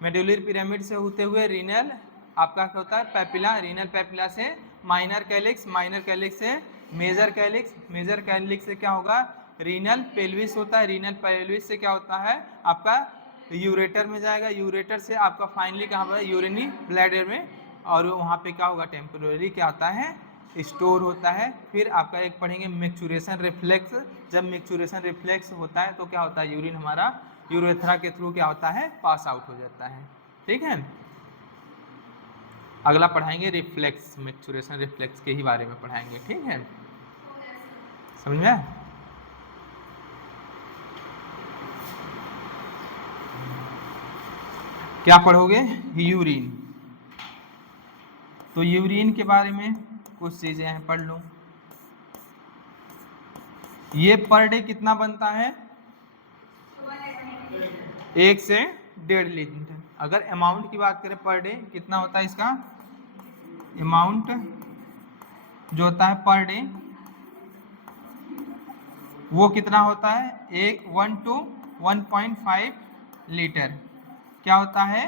मेडुलरी पिरामिड से होते हुए रीनल, आपका क्या होता है, पैपिला, रीनल पैपिला से माइनर कैलिक्स, माइनर कैलिक्स से मेजर कैलिक्स, मेजर कैलिक्स से क्या होगा, रीनल पेल्विस होता है, रीनल पेल्विस से क्या होता है आपका यूरेटर में जाएगा, यूरेटर से आपका फाइनली कहाँ पर, यूरिनी ब्लैडर में, और वहाँ पे क्या होगा, टेम्पोररी क्या होता है, स्टोर होता है। फिर आपका एक पढ़ेंगे मैच्योरेशन रिफ्लेक्स। जब मैच्योरेशन रिफ्लेक्स होता है तो क्या होता है, यूरिन हमारा यूरेथ्रा के थ्रू क्या होता है, पास आउट हो जाता है। ठीक है, अगला पढ़ाएंगे रिफ्लेक्स, मैच्योरेशन रिफ्लेक्स के ही बारे में पढ़ाएंगे। ठीक है, समझ में? क्या पढ़ोगे, यूरिन। तो यूरिन के बारे में कुछ चीजें हैं, पढ़ लो। ये पर डे कितना बनता है, 1 से 1.5 लीटर। अगर अमाउंट की बात करें पर डे कितना होता है, इसका अमाउंट जो होता है पर डे वो कितना होता है, 1 to 1.5 लीटर। क्या होता है,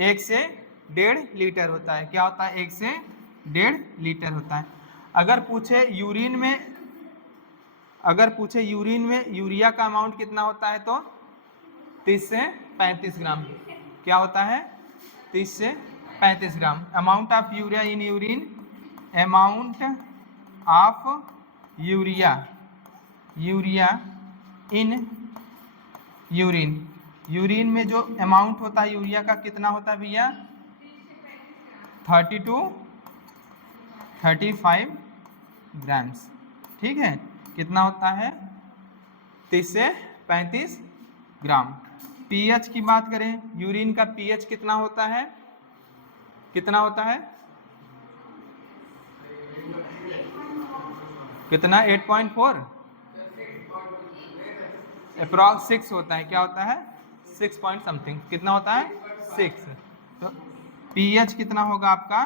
1 से 1.5 लीटर होता है। क्या होता है, 1 से 1.5 लीटर होता है। अगर पूछे यूरिन में यूरिया का अमाउंट कितना होता है, तो 30 से 35 ग्राम। क्या होता है, 30 से 35 ग्राम। Amount of urea in urine, amount of urea in urine. Urine में जो अमाउंट होता है यूरिया का कितना होता है भैया, 30 to 35 ग्राम्स। ठीक है, कितना होता है, 30 से 35 ग्राम। पीएच की बात करें, यूरिन का पीएच कितना होता है, कितना होता है, कितना, 8.4 अप्रॉक्स 6 होता है। क्या होता है, 6 पॉइंट समथिंग, कितना होता है, 6। तो पीएच कितना होगा आपका,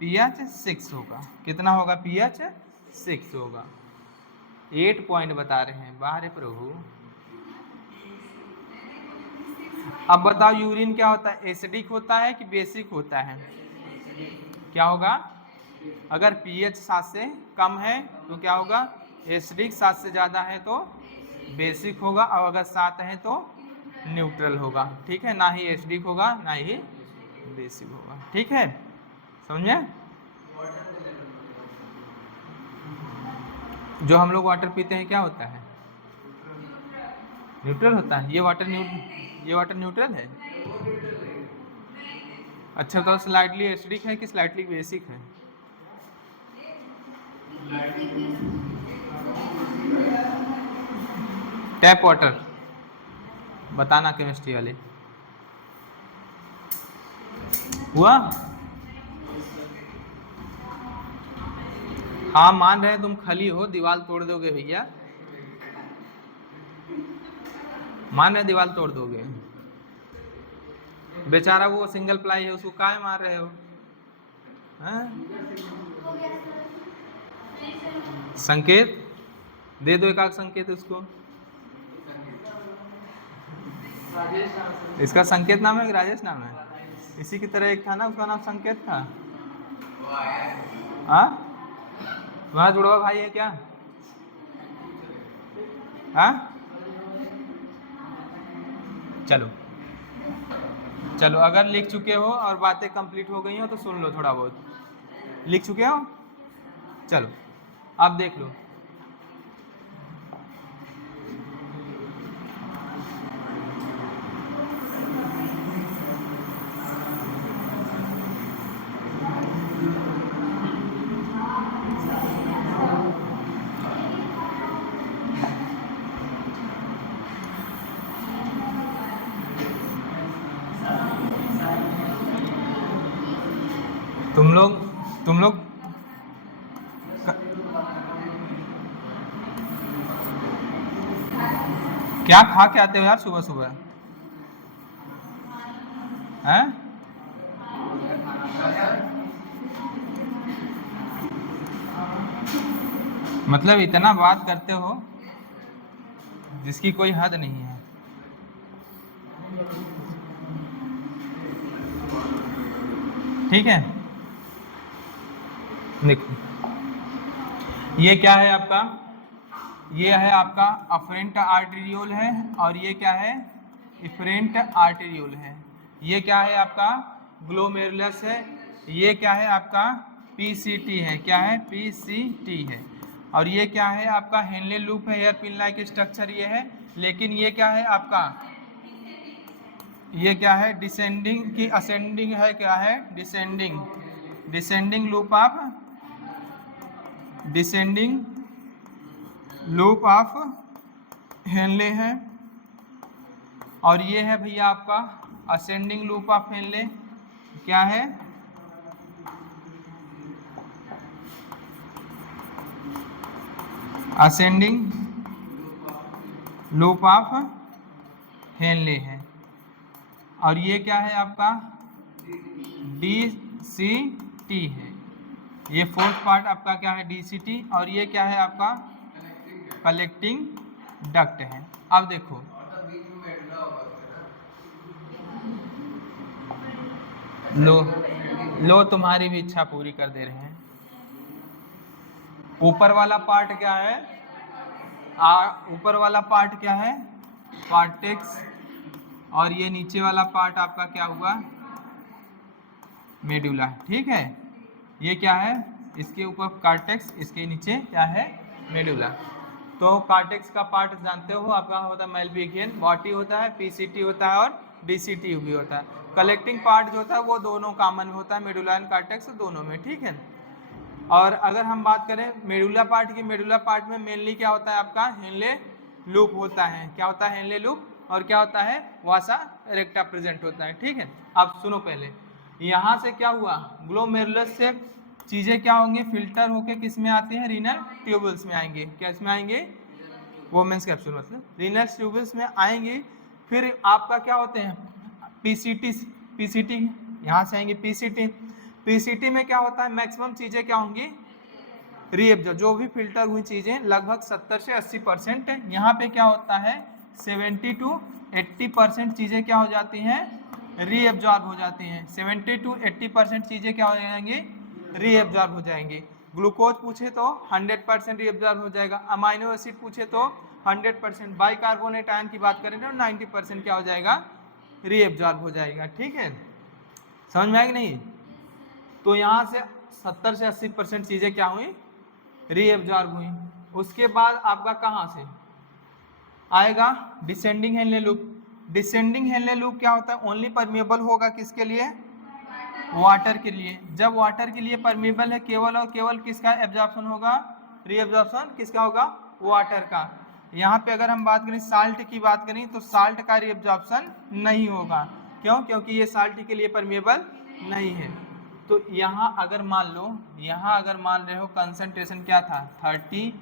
पीएच 6 होगा। कितना होगा, पीएच 6 होगा। 8 पॉइंट बता रहे हैं, बाहर प्रभु। अब बताओ यूरिन क्या होता है, एसिडिक होता है कि बेसिक होता है, क्या होगा, अगर पीएच 7 से कम है तो क्या होगा, एसिडिक। 7 से ज़्यादा है तो बेसिक होगा, और अगर 7 है तो न्यूट्रल होगा। ठीक है, ना ही एसिडिक होगा ना ही बेसिक होगा। ठीक है, समझे? जो हम लोग वाटर पीते हैं क्या होता है, न्यूट्रल होता है। ये वाटर न्यूट्रल है। अच्छा, तो स्लाइटली एसिडिक है कि स्लाइटली बेसिक है, टैप वाटर बताना, केमिस्ट्री वाले हुआ। हाँ, मान रहे तुम खली हो, दीवार तोड़ दोगे भैया, मान रहे दीवार तोड़ दोगे। बेचारा वो सिंगल प्लाई है, उसको काहे मार रहे हो, संकेत दे दो, एक आध संकेत उसको। इसका संकेत नाम है कि राजेश नाम है, इसी की तरह एक था ना, उसका नाम संकेत था। हाँ, तुम्हारा जुड़वा भाई है क्या? हाँ, चलो चलो, अगर लिख चुके हो और बातें कंप्लीट हो गई हो तो सुन लो, थोड़ा बहुत लिख चुके हो, चलो आप देख लो। तुम लोग क्या खा के आते हो यार सुबह सुबह, हैं? मतलब इतना बात करते हो जिसकी कोई हद नहीं है। ठीक है, देखो ये क्या है आपका, ये है आपका अफरेंट आर्टेरियोल है, और ये क्या है, इफरेंट आर्टेरियोल है। ये क्या है आपका, ग्लोमेरुलस है। ये क्या है आपका, PCT है, क्या है, PCT है। और ये क्या है आपका हेनले लूप है, एयर पिन लाइक स्ट्रक्चर ये है। लेकिन ये क्या है आपका, ये क्या है, डिसेंडिंग की असेंडिंग है, क्या है, descending, descending loop of, descending loop of Henley है। और ये है भैया आपका असेंडिंग लूप ऑफ हेनले, क्या है, असेंडिंग लूप ऑफ हेनले है। और ये क्या है आपका DCT है। ये फोर्थ पार्ट आपका क्या है, DCT। और ये क्या है आपका कलेक्टिंग डक्ट है। अब देखो लो तुम्हारी भी इच्छा पूरी कर दे रहे हैं। ऊपर वाला पार्ट क्या है, ऊपर वाला पार्ट क्या है, कॉर्टेक्स। और ये नीचे वाला पार्ट आपका क्या हुआ, मेडुला, ठीक है। ये क्या है, इसके ऊपर कॉर्टेक्स, इसके नीचे क्या है, मेडुला। तो कॉर्टेक्स का पार्ट जानते हो आपका होता है मेलविगियन, बॉडी होता है, PCT होता है और DCT भी होता है। कलेक्टिंग पार्ट जो होता है वो दोनों कॉमन में होता है, मेडुला एंड कॉर्टेक्स दोनों में, ठीक है। और अगर हम बात करें मेडुला पार्ट की, मेडुला पार्ट में मेनली क्या होता है आपका हेनले लूप होता है, क्या होता है, हेनले लूप। और क्या होता है, वासा रेक्टा प्रेजेंट होता है, ठीक है। अब सुनो पहले, यहाँ से क्या हुआ, ग्लोमेरुलस से चीज़ें क्या होंगे, फिल्टर होके किस में आते हैं, रीनल ट्यूबल्स में आएंगे, क्या इसमें आएंगे, वोमेंस कैप्सूल मतलब रीनल ट्यूबल्स में आएंगे। फिर आपका क्या होते हैं, PCT यहाँ से आएंगे, PCT में क्या होता है, मैक्सिमम चीज़ें क्या होंगी, रीएब्जॉर्ब, जो भी फिल्टर हुई चीज़ें लगभग 70 से 80% है। यहाँ पे क्या होता है 70 to 80% चीज़ें क्या हो जाती हैं, रीएब्जॉर्ब हो जाती हैं। 70 to 80% चीज़ें क्या हो जाएंगी, रीएब्जॉर्ब हो जाएंगी। ग्लूकोज पूछे तो 100% रीएब्जॉर्ब हो जाएगा। अमाइनो एसिड पूछे तो 100%। बाइकार्बोनेट आयन की बात करें तो 90% क्या हो जाएगा, रीएब्जॉर्ब हो जाएगा, ठीक है। समझ में आएगी नहीं। तो यहाँ से 70 से 80% चीज़ें क्या हुई, रीएब्जॉर्ब हुई। उसके बाद आपका कहाँ से आएगा, descending Henle loop. Descending Henle loop क्या होता है, ओनली परमिएबल होगा किसके लिए, वाटर के लिए। जब वाटर के लिए परमिएबल है, केवल और केवल किसका एब्जॉर्प्शन होगा, रीएब्जॉर्प्शन किसका होगा, वाटर का। यहाँ पे अगर हम बात करें साल्ट की बात करें तो साल्ट का रीएब्जॉर्प्शन नहीं होगा, क्यों, क्योंकि ये साल्ट के लिए परमिएबल नहीं है। तो यहाँ अगर मान लो, यहाँ अगर मान रहे हो कंसंट्रेशन क्या था, 30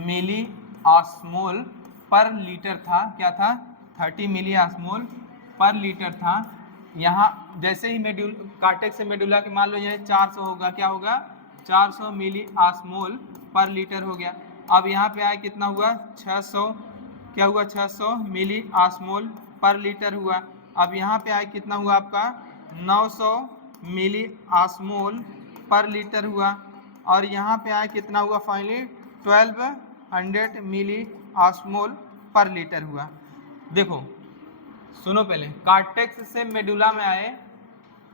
मिली ऑस्मोल पर लीटर था, क्या था, 30 मिली ऑस्मोल पर लीटर था। यहाँ जैसे ही कॉर्टेक्स से मेडुला के मान लो ये 400 होगा, क्या होगा, 400 मिली ऑस्मोल पर लीटर हो गया। अब यहाँ पे आया कितना हुआ, 600, क्या हुआ, 600 मिली ऑस्मोल पर लीटर हुआ। अब यहाँ पे आया कितना हुआ आपका, 900 मिली ऑस्मोल पर लीटर हुआ। और यहाँ पे आया कितना हुआ, फाइनली 1200 मिली ऑस्मोल पर लीटर हुआ। देखो सुनो पहले, कॉर्टेक्स से मेडुला में आए,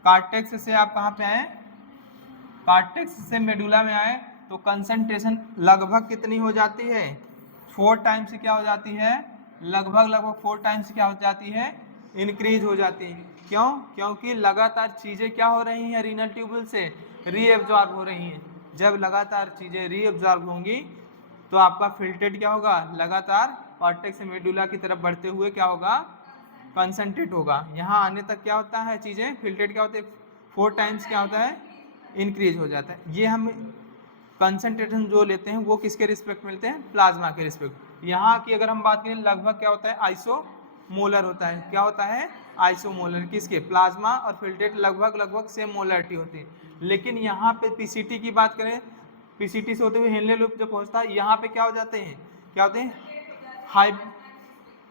कॉर्टेक्स से आप कहाँ पे आए, कॉर्टेक्स से मेडुला में आए तो कंसंट्रेशन लगभग कितनी हो जाती है, 4 टाइम्स क्या हो जाती है, लगभग 4 टाइम्स क्या हो जाती है, इंक्रीज हो जाती है। क्यों, क्योंकि लगातार चीज़ें क्या हो रही हैं, रीनल ट्यूबल से रीएब्जॉर्ब हो रही हैं। जब लगातार चीज़ें रीएब्जॉर्ब होंगी तो आपका फिल्ट्रेट क्या होगा, लगातार कॉर्टेक्स से मेडुला की तरफ बढ़ते हुए क्या होगा, कंसंट्रेट होगा। यहाँ आने तक क्या होता है, चीज़ें फिल्ट्रेट क्या होते हैं, 4 टाइम्स क्या होता है, इंक्रीज हो जाता है। ये हम कंसंट्रेशन जो लेते हैं वो किसके रिस्पेक्ट मिलते हैं, प्लाज्मा के रिस्पेक्ट। यहाँ की अगर हम बात करें लगभग क्या होता है, आइसोमोलर होता है, क्या होता है, आइसोमोलर, किसके, प्लाज्मा और फिल्ट्रेट लगभग सेम मोलरिटी होती है। लेकिन यहाँ पे PCT की बात करें, PCT से होते हुए हेनले लूप जब पहुँचता है यहाँ पे क्या हो जाते हैं, क्या होते हैं,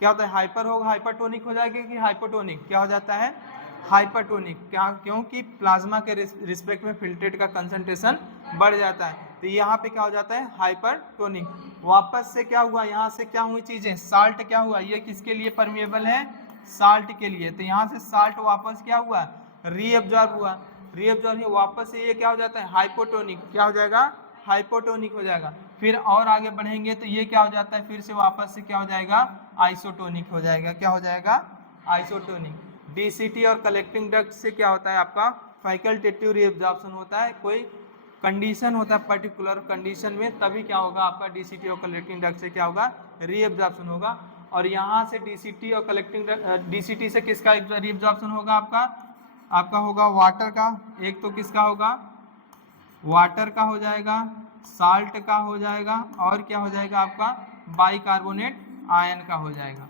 क्या होता है, हाइपर होगा, हाइपरटोनिक हो जाएगा कि हाइपोटोनिक, क्या हो जाता है, हाइपरटोनिक। क्या, क्योंकि प्लाज्मा के रिस्पेक्ट में फिल्ट्रेट का कंसंट्रेशन बढ़ जाता है, तो यहाँ पे क्या हो जाता है, हाइपरटोनिक। वापस से क्या हुआ, यहाँ से क्या हुई चीजें, साल्ट क्या हुआ, ये किसके लिए परमिएबल है, साल्ट के लिए। तो यहाँ से साल्ट वापस क्या हुआ, रीअब्जॉर्ब हुआ। रीअब्जॉर्प्शन वापस से ये क्या हो जाता है हाइपोटोनिक, क्या हो जाएगा हाइपोटोनिक हो जाएगा। फिर और आगे बढ़ेंगे तो ये क्या हो जाता है फिर से वापस से क्या हो जाएगा आइसोटोनिक हो जाएगा, क्या हो जाएगा आइसोटोनिक। डीसीटी और कलेक्टिंग डक्ट से क्या होता है आपका फैकल्टेटिव रीअब्जॉर्प्शन होता है, कोई कंडीशन होता है पर्टिकुलर कंडीशन में तभी क्या होगा आपका डीसीटी और कलेक्टिंग डक्ट से क्या होगा रीअब्जॉर्प्शन होगा। और यहाँ से डीसीटी और कलेक्टिंग डीसीटी से किसका रीअब्जॉर्प्शन होगा आपका होगा वाटर का, एक तो किसका होगा वाटर का हो जाएगा, साल्ट का हो जाएगा और क्या हो जाएगा आपका बाइकार्बोनेट आयन का हो जाएगा।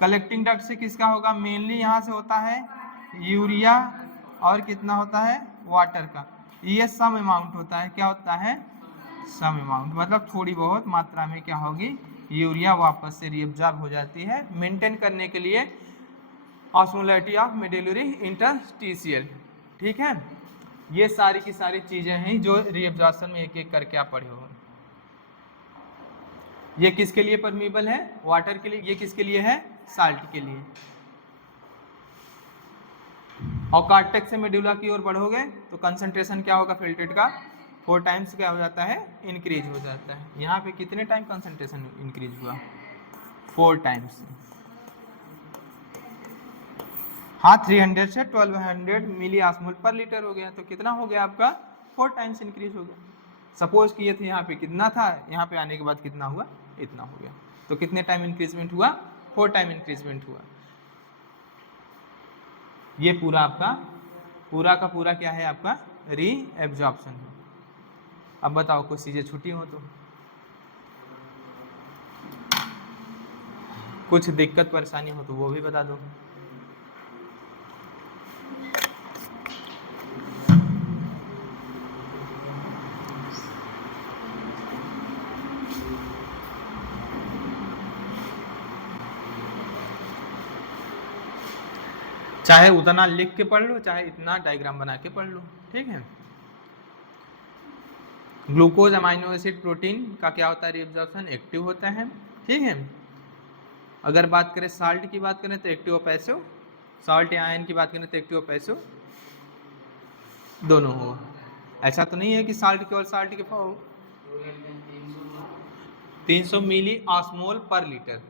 कलेक्टिंग डक्ट से किसका होगा मेनली यहाँ से होता है यूरिया और कितना होता है वाटर का, ये सम अमाउंट होता है, क्या होता है सम अमाउंट, मतलब थोड़ी बहुत मात्रा में क्या होगी यूरिया वापस से रीअब्जॉर्ब हो जाती है मेंटेन करने के लिए ऑस्मोलैरिटी ऑफ मेडुलरी इंटरस्टिशियल। ठीक है, ये सारी की सारी चीजें हैं जो रीअब्जॉर्प्शन में एक एक करके आप पढ़े हो। ये किसके लिए परमीबल है वाटर के लिए, ये किसके लिए है साल्ट के लिए। और कार्टेक्स से मेडुला की ओर बढ़ोगे तो कंसंट्रेशन क्या होगा फिल्ट्रेट का 4 टाइम्स क्या हो जाता है इंक्रीज हो जाता है। यहाँ पे कितने टाइम कंसंट्रेशन इंक्रीज हुआ 4 टाइम्स। हाँ 300 से 1200 मिली ऑस्मोल पर लीटर हो गया, तो कितना हो गया आपका 4 टाइम्स इंक्रीज हो गया। सपोज किए थे यहाँ पे कितना था, यहाँ पे आने के बाद कितना हुआ इतना हो गया, तो कितने टाइम इंक्रीजमेंट हुआ 4 टाइम इंक्रीजमेंट हुआ। ये पूरा आपका पूरा का पूरा क्या है आपका रीएब्जॉर्प्शन है। अब बताओ कुछ चीजें छूटी हो तो, कुछ दिक्कत परेशानी हो तो वो भी बता दो। चाहे उतना लिख के पढ़ लो चाहे इतना डायग्राम बना के पढ़ लो, ठीक है। ग्लूकोज अमाइनो एसिड प्रोटीन का क्या होता है रीअब्जॉर्प्शन एक्टिव होता है, ठीक है। अगर बात करें साल्ट की बात करें तो एक्टिव और पैसिव, साल्ट या आयन की बात करें तो एक्टिव और पैसिव दोनों हो। ऐसा तो नहीं है कि साल्ट केवल साल्ट के 300 मिली ऑस्मोल पर लीटर,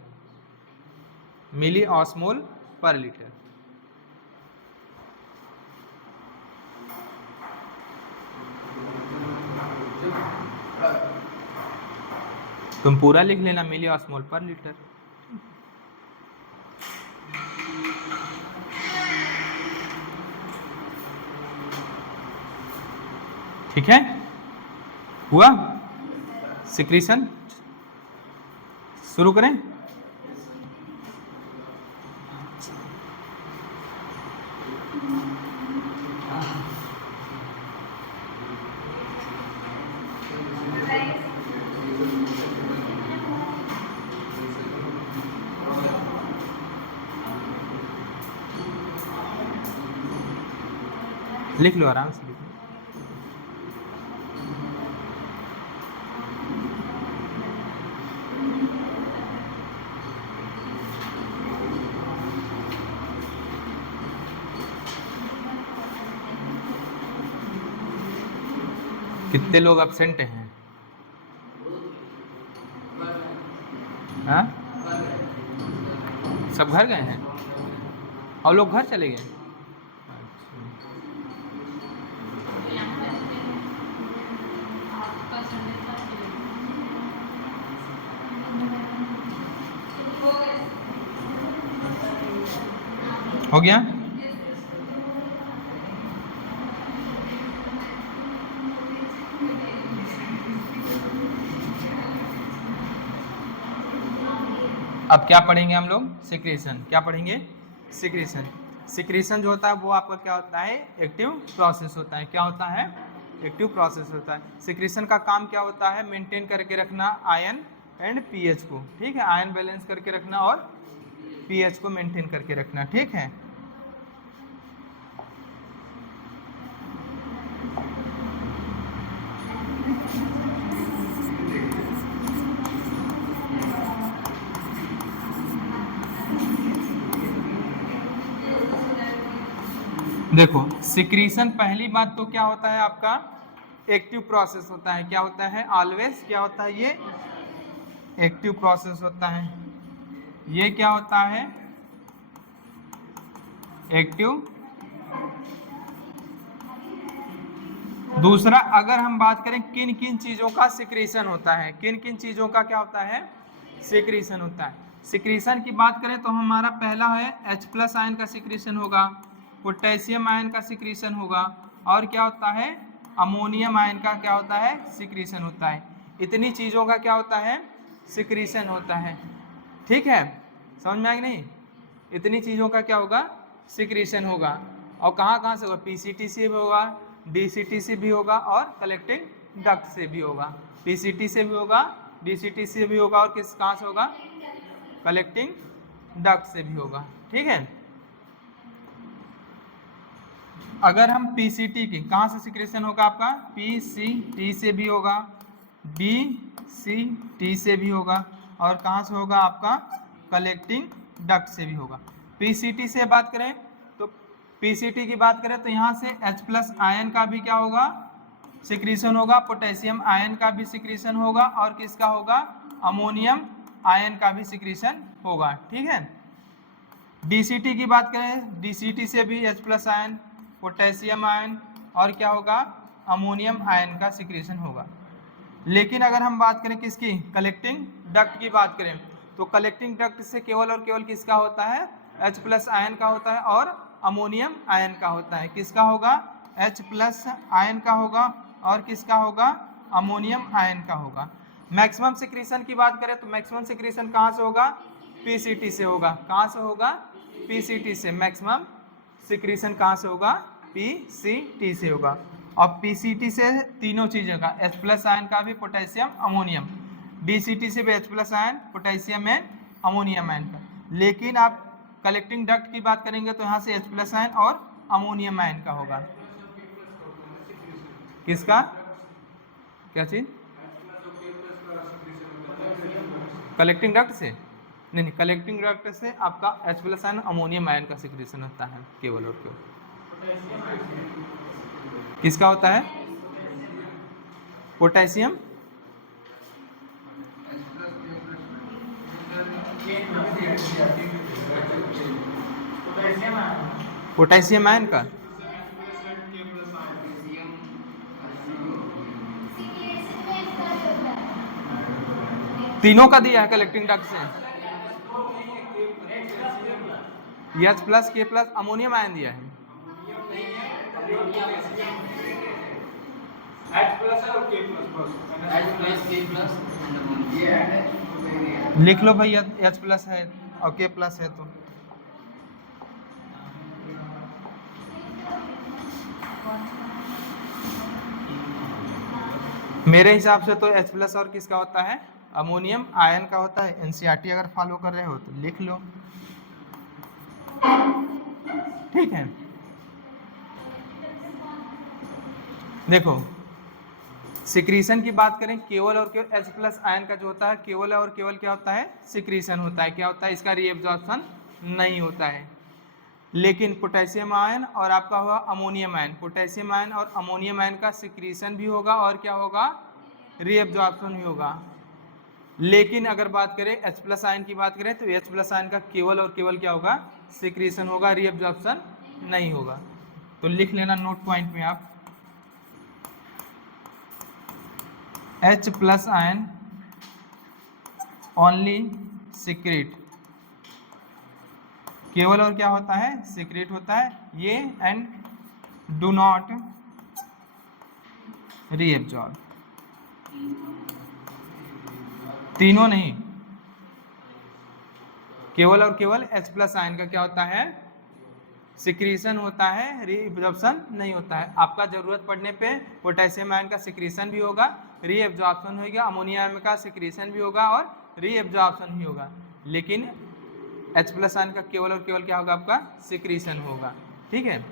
मिली ऑस्मोल पर लीटर। तुम पूरा लिख लेना मिली ऑस्मोल पर लीटर। ठीक है, हुआ सिक्रीशन शुरू करें। लिख लो आराम से लिख लो। कितने लोग एब्सेंट हैं? हाँ सब घर गए हैं और लोग घर चले गए। हो गया? अब क्या पढ़ेंगे हम लोग सिक्रीशन। क्या पढ़ेंगे सिक्रीशन। सिक्रीशन जो होता है वो आपका क्या होता है एक्टिव प्रोसेस होता है। क्या होता है एक्टिव प्रोसेस होता है। सिक्रीशन का काम क्या होता है मेंटेन करके रखना आयन एंड पीएच को, ठीक है। आयन बैलेंस करके रखना और पीएच को मेंटेन करके रखना, ठीक है। देखो सिक्रीशन पहली बात तो क्या होता है आपका एक्टिव प्रोसेस होता है। क्या होता है? ऑलवेज क्या होता है? ये एक्टिव प्रोसेस होता है। ये क्या होता है? एक्टिव। दूसरा, अगर हम बात करें किन किन चीजों का सिक्रीशन होता है, किन किन चीजों का क्या होता है? सिक्रीशन होता है। सिक्रीशन की बात करें तो हमारा पहला है H+ आयन का सिक्रीशन होगा, पोटेशियम आयन का सिक्रीशन होगा, और क्या होता है? अमोनियम आयन का क्या होता है? सिक्रीशन होता है। इतनी चीजों का क्या होता है? सिक्रीशन होता है। ठीक है, समझ में आएगी नहीं? इतनी चीजों का क्या होगा? सिक्रीशन होगा। और कहाँ कहाँ से होगा? पीसीटी से भी होगा, डीसीटी से भी होगा, और कलेक्टिंग डक्ट से भी होगा। पीसीटी से भी होगा, डीसीटी से भी होगा, और किस कहाँ से होगा? कलेक्टिंग डक्ट से भी होगा। ठीक है, अगर हम पीसीटी की कहाँ से सिक्रेशन होगा आपका? पीसीटी से भी होगा, डीसीटी से भी होगा, और कहाँ से होगा आपका? कलेक्टिंग डक्ट से भी होगा। पीसीटी से बात करें तो पीसीटी की बात करें तो यहाँ से H+ आयन का भी क्या होगा? सिक्रीशन होगा, पोटेशियम आयन का भी सिक्रीशन होगा, और किसका होगा? अमोनियम आयन का भी सिक्रीशन होगा। ठीक है, डीसीटी की बात करें, डीसीटी से भी H+ आयन, पोटेशियम आयन, और क्या होगा? अमोनियम आयन का सिक्रीशन होगा। लेकिन अगर हम बात करें किसकी? कलेक्टिंग डक्ट की बात करें तो कलेक्टिंग डक्ट से केवल और केवल किसका होता है? H+ आयन का होता है, और अमोनियम आयन का होता है। किसका होगा? H+ आयन का होगा, और किसका होगा? अमोनियम आयन का होगा। मैक्सिमम सिक्रीशन की बात करें तो मैक्सिमम सिक्रीशन कहाँ से होगा? पीसीटी से होगा। कहाँ से होगा? पीसीटी से। मैक्सिमम सिक्रीशन कहाँ से होगा? पीसीटी से होगा। और पीसीटी से तीनों चीज़ों का, H+ आयन का भी, पोटेशियम, अमोनियम। डीसीटी से भी H+ ion, potassium and ammonium ion का। लेकिन आप कलेक्टिंग डक्ट की बात करेंगे तो यहाँ से H+ आयन और अमोनियम आयन का होगा। किसका? क्या चीज? कलेक्टिंग डक्ट से? नहीं, कलेक्टिंग डक्ट से आपका H+ आयन, अमोनियम आयन का सिक्रीशन होता है केवल और केवल। किसका होता है? पोटेशियम, पोटेशियम आयन का। तीनों का दिया है कलेक्टिंग डक्ट से। H+, K+, अमोनियम आयन दिया है। लिख लो भाई, H+ है और K+ है तो मेरे हिसाब से तो H+ और किसका होता है? अमोनियम आयन का होता है। एनसीईआरटी अगर फॉलो कर रहे हो तो लिख लो। ठीक है, देखो सिक्रीशन की बात करें, केवल और केवल H+ आयन का जो होता है केवल और केवल क्या होता है? सिक्रीशन होता है। क्या होता है? इसका रीएब्जॉर्प्शन नहीं होता है। लेकिन पोटेशियम आयन और आपका हुआ अमोनियम आयन, पोटेशियम आयन और अमोनियम आयन का सिक्रीशन भी होगा, और क्या होगा? रीएब्जॉर्प्शन भी होगा। लेकिन अगर बात करें H+ आयन की बात करें तो H+ आयन का केवल और केवल क्या होगा? सिक्रीशन होगा, रीएब्जॉर्प्शन नहीं होगा। तो लिख लेना नोट पॉइंट में आप, H+ आयन ओनली सीक्रेट, केवल और क्या होता है? सीक्रेट होता है ये, एंड डू नॉट रीएब्जॉर्ब। तीनों नहीं, केवल और केवल H+ आयन का क्या होता है? सिक्रीशन होता है, रीएब्जॉर्प्शन नहीं होता है। आपका जरूरत पड़ने पे पोटेशियम आयन का सिक्रीशन भी होगा, रीएब्जॉर्प्शन होगा, अमोनियम आयन का सिक्रीशन भी होगा और रीएब्जॉर्प्शन भी होगा। लेकिन H+ आयन का केवल और केवल क्या होगा? आपका सिक्रीशन होगा। ठीक है,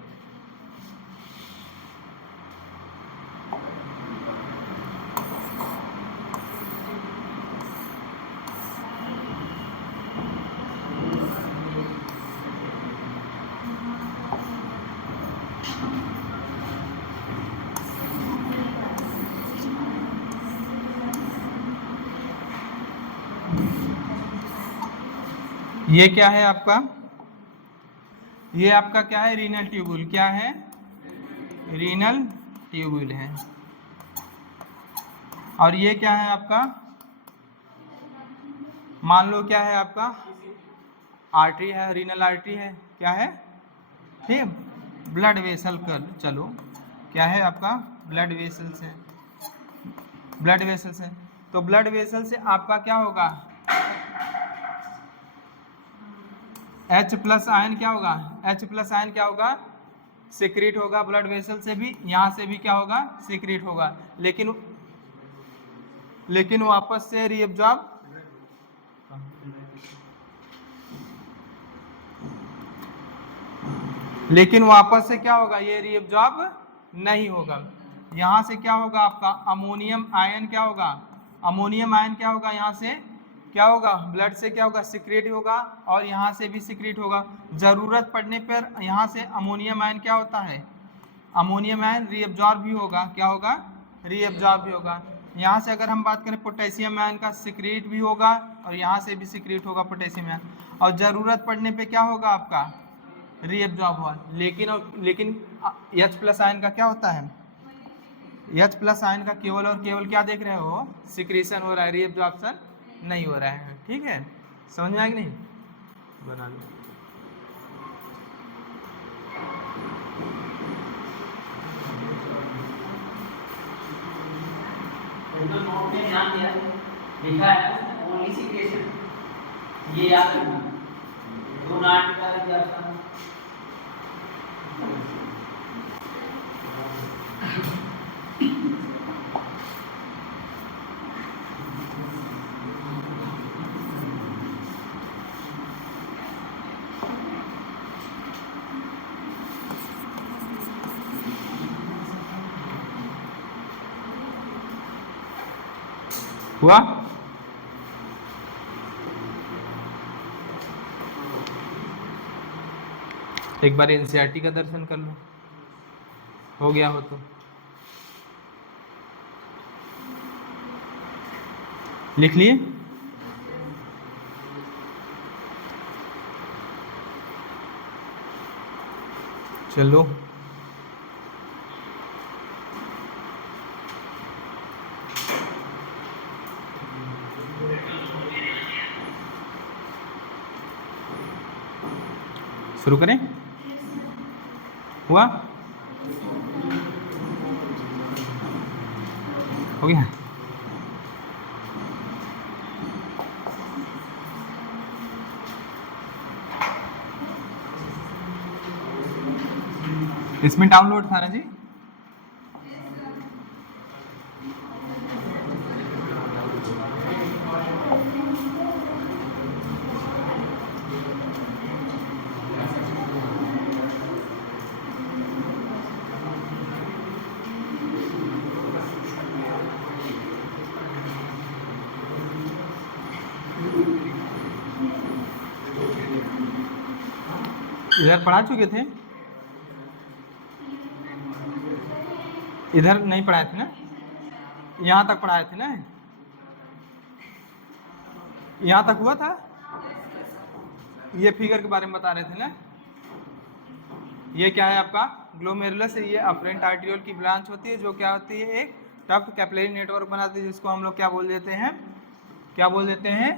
ये क्या है आपका, ये आपका क्या है, रीनल ट्यूबुल, क्या है, रीनल ट्यूबुल है। और ये क्या है आपका, मान लो क्या है आपका, आर्टरी है, रीनल आर्टरी है, क्या है, ठीक है, ब्लड वेसल कर, चलो क्या है आपका, ब्लड वेसल से, ब्लड वेसल से, तो ब्लड वेसल से आपका क्या होगा, H प्लस आयन क्या होगा, H प्लस आयन क्या होगा, सिक्रीट होगा ब्लड वेसल से भी, यहाँ से भी क्या होगा, सिक्रीट होगा, लेकिन वापस से रीअब्जॉर्ब, लेकिन वापस से क्या होगा, ये रीअब्जॉर्ब नहीं होगा। यहाँ से क्या होगा आपका, अमोनियम आयन क्या होगा, अमोनियम आयन क्या होगा, यहाँ से क्या होगा, ब्लड से क्या होगा, सिक्रेट होगा, और यहाँ से भी सिक्रेट होगा। जरूरत पड़ने पर यहाँ से अमोनियम आयन क्या होता है, अमोनियम आयन रीअब्जॉर्ब भी होगा, क्या होगा, रीअब्जॉर्ब भी होगा। यहाँ से अगर हम बात करें पोटेशियम आयन का, सिक्रेट भी होगा और यहाँ से भी सिक्रेट होगा पोटेशियम आयन, और जरूरत पड़ने पे क्या होगा आपका, रीअब्जॉर्ब हुआ। लेकिन H प्लस आयन का क्या होता है, H प्लस आयन का केवल और केवल क्या देख रहे हो, सिक्रीशन हो रहा है, रीअब्जॉर्प्शन नहीं हो रहा है, ठीक है, समझ में आया कि नहीं, बना लो। तो नोट में ध्यान दिया, लिखा है ओनली सिक्रेशन, ये याद रखना, दो नाट का दिया था। हुआ, एक बार एनसीईआरटी का दर्शन कर लो, हो गया हो तो लिख लिए। चलो शुरू करें, हुआ, हो गया। इसमें डाउनलोड था ना जी, इधर पढ़ा चुके थे, इधर नहीं पढ़ाए थे ना, यहाँ तक पढ़ाए थे ना, यहाँ तक हुआ था, ये फिगर के बारे में बता रहे थे ना। ये क्या है आपका, ग्लोमेरुलस, ये अफरेंट आर्टियोल की ब्रांच होती है, जो क्या होती है, एक टफ्ट कैपिलरी नेटवर्क बनाती है, जिसको हम लोग क्या बोल देते हैं, क्या बोल देते हैं,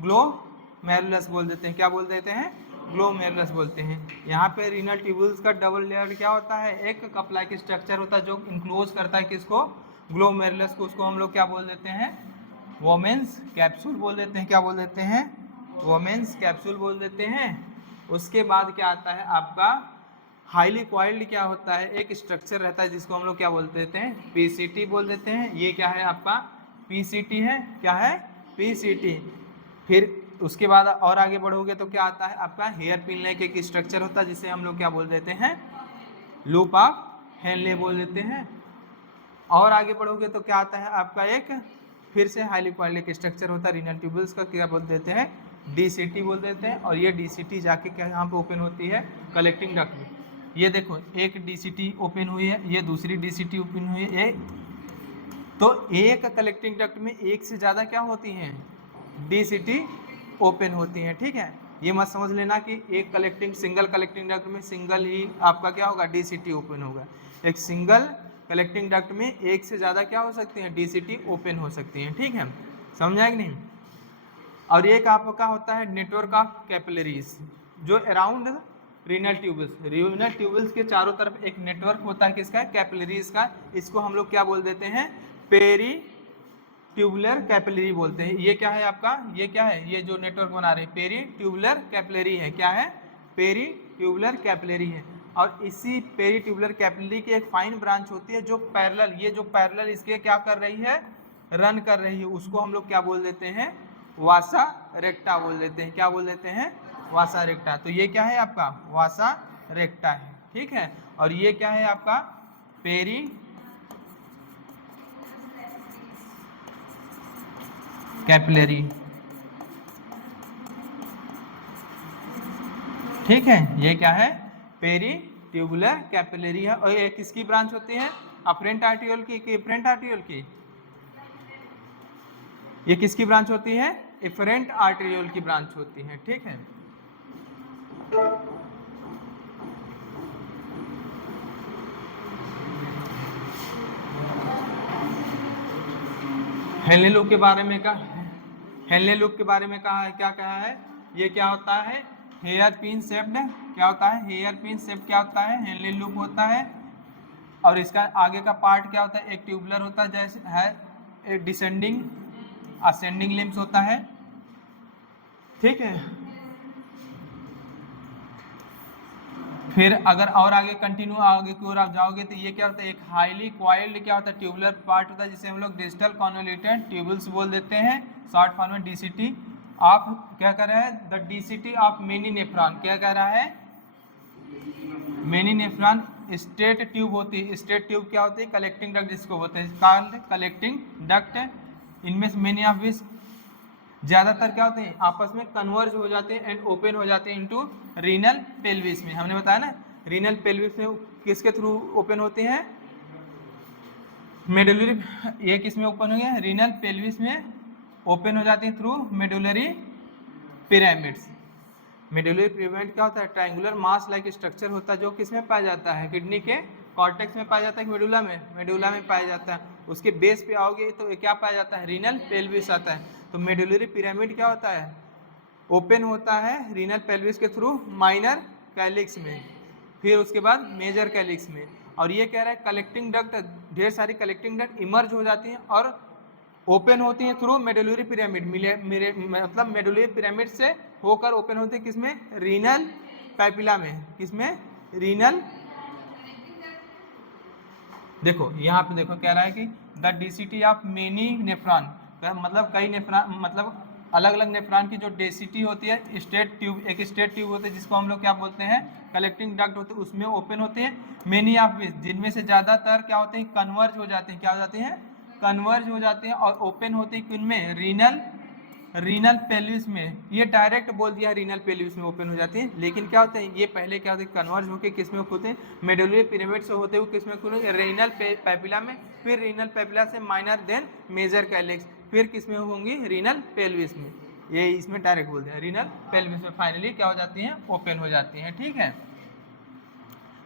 ग्लोमेरुलस बोल देते हैं, क्या बोल देते हैं, ग्लोमेरुलस बोलते हैं। यहाँ पे रीनल ट्यूबुल्स का डबल लेयर क्या होता है, एक कप लाइक स्ट्रक्चर होता है, जो इंक्लोज करता है किसको, ग्लोमेरुलस को, उसको हम लोग क्या बोल देते हैं, वोमेन्स कैप्सूल बोल देते हैं, क्या बोल देते हैं, वोमेन्स कैप्सूल बोल देते हैं। उसके बाद क्या आता है आपका, हाईली कॉइल्ड क्या होता है, एक स्ट्रक्चर रहता है, जिसको हम लोग क्या बोल देते हैं, पीसीटी बोल देते हैं। ये क्या है आपका, पीसीटी है, क्या है, पीसीटी। फिर उसके बाद और आगे बढ़ोगे तो क्या आता है आपका, हेयर पिन लाइक एक स्ट्रक्चर होता है, जिसे हम लोग क्या बोल देते हैं, लूप ऑफ हेनले बोल देते हैं। और आगे बढ़ोगे तो क्या आता है आपका, एक फिर से हाईली कॉइल्ड एक स्ट्रक्चर होता है रीनल ट्यूबुल्स का, क्या बोल देते हैं, डीसीटी बोल देते हैं। और ये डीसीटी जाके क्या यहाँ पे ओपन होती है, कलेक्टिंग डक्ट में। ये देखो एक डीसीटी ओपन हुई है, ये दूसरी डीसीटी ओपन हुई है, तो एक कलेक्टिंग डक्ट में एक से ज़्यादा क्या होती हैं, डीसीटी ओपन होती हैं, ठीक है। ये मत समझ लेना कि एक सिंगल कलेक्टिंग डक्ट में सिंगल ही आपका क्या होगा डीसीटी ओपन होगा। एक सिंगल कलेक्टिंग डक्ट में एक से ज़्यादा क्या हो सकती हैं डीसीटी ओपन हो सकती हैं, ठीक है, समझा कि नहीं। और एक आपका होता है नेटवर्क ऑफ कैपिलरीज जो अराउंड रीनल ट्यूबल्स के चारों तरफ एक नेटवर्क होता है किसका, कैपिलरीज का। इसको हम लोग क्या बोल देते हैं, पेरी ट्यूबुलर कैपिलरी बोलते हैं। ये क्या है आपका, ये क्या है, ये जो नेटवर्क बना रहे हैं पेरी ट्यूबुलर कैपिलरी है। क्या है, पेरी ट्यूबुलर कैपिलरी है। और इसी पेरी ट्यूबुलर कैपिलरी की एक फाइन ब्रांच होती है जो पैरेलल, ये जो पैरेलल इसके क्या कर रही है, रन कर रही है, उसको हम लोग क्या बोल देते हैं, वासा रेक्टा बोल देते हैं। क्या बोल देते हैं, वासा रेक्टा। तो ये क्या है आपका वासा रेक्टा है, ठीक है। और ये क्या है आपका पेरी कैपिलरी, ठीक है। ये क्या है, पेरी ट्यूबुलर कैपिलरी है। और ये किसकी ब्रांच होती है, अफरेंट आर्टियोल की, एफरेंट आर्टियोल की। ये किसकी ब्रांच होती है, एफरेंट आर्टियोल की ब्रांच होती है, ठीक है। हेनले लूप के बारे में कहा, हेनले लूप के बारे में कहा है, क्या कहा है, ये क्या होता है, हेयर पिन शेप्ड, क्या होता है, हेयर पिन शेप क्या होता है, हेनले लूप होता है। और इसका आगे का पार्ट क्या होता है, एक ट्यूबुलर होता है, जैसे है एक डिसेंडिंग असेंडिंग लिम्स होता है, ठीक है। फिर अगर और आगे कंटिन्यू आगे की ओर आप जाओगे तो ये क्या होता है, एक हाईली क्वाइल्ड क्या होता है ट्यूबुलर पार्ट होता है जिसे हम लोग डिजिटल कॉन्वोल्यूटेड ट्यूबल्स बोल देते हैं, शॉर्ट फॉर्म में डीसीटी। आप क्या कर रहा है, the DCT of many nephron, क्या कह रहा है, मेनी नेफ्रॉन स्टेट ट्यूब होती है। स्टेट ट्यूब क्या होती है, कलेक्टिंग डक्ट जिसको बोलते हैं, कॉल्ड कलेक्टिंग डक्ट। इनमें से मेनी ऑफ विच ज़्यादातर क्या होते हैं, आपस में कन्वर्ज हो जाते हैं एंड ओपन हो जाते हैं इनटू रीनल पेल्विस में। हमने बताया ना, रीनल पेल्विस में किसके थ्रू ओपन होते हैं, मेडुलरी, ये किस में ओपन हो गया, रीनल पेल्विस में ओपन हो जाते हैं through medullary pyramids. Medullary pyramid क्या होता है, ट्रायंगुलर मास लाइक स्ट्रक्चर होता है जो किस में पाया जाता है, किडनी के कॉर्टेक्स में पाया जाता है, मेडुला में, मेडुला में पाया जाता है। उसके बेस पे आओगे तो क्या पाया जाता है, रीनल पेल्विस आता है। तो मेडुलरी पिरामिड क्या होता है, ओपन होता है रीनल पेल्विस के थ्रू माइनर कैलिक्स में, फिर उसके बाद मेजर कैलिक्स में। और ये कह रहा है कलेक्टिंग डक्ट, ढेर सारी कलेक्टिंग डक्ट इमर्ज हो जाती हैं और ओपन होती हैं थ्रू मेडुलरी पिरामिड, मतलब मेडुलरी पिरामिड से होकर ओपन होती है किसमें, रीनल पैपिला में, किसमें, रीनल। देखो यहाँ पे देखो कह रहा है कि the DCT of many nephron, मतलब कई नेफ्रॉन, मतलब अलग अलग नेफ्रॉन की जो डेंसिटी होती है, स्टेट ट्यूब, एक स्टेट ट्यूब होते हैं जिसको हम लोग क्या बोलते हैं, कलेक्टिंग डक्ट होते हैं, उसमें ओपन होते हैं। मेनी ऑफ विच, जिनमें से ज़्यादातर क्या होते हैं, कन्वर्ज हो जाते हैं, क्या हो जाते हैं, कन्वर्ज हो जाते हैं और ओपन होते हैं किनमें, रीनल पेल्विस में। ये डायरेक्ट बोल दिया रीनल पेल्विस में ओपन हो जाती हैं, लेकिन क्या होते हैं, ये पहले क्या होते हैं, कन्वर्ज होकर किस में होते हैं, मेडुलरी पिरामिड से होते हुए किस में खुलेंगे, रीनल पैपिला में, फिर रीनल पैपिला से माइनर देन मेजर कैलिक्स, फिर किस में होंगी, रीनल पेल्विस में। ये इसमें डायरेक्ट बोल दिया, रीनल पेल्विस में फाइनली क्या हो जाती हैं, ओपन हो जाती हैं, ठीक है।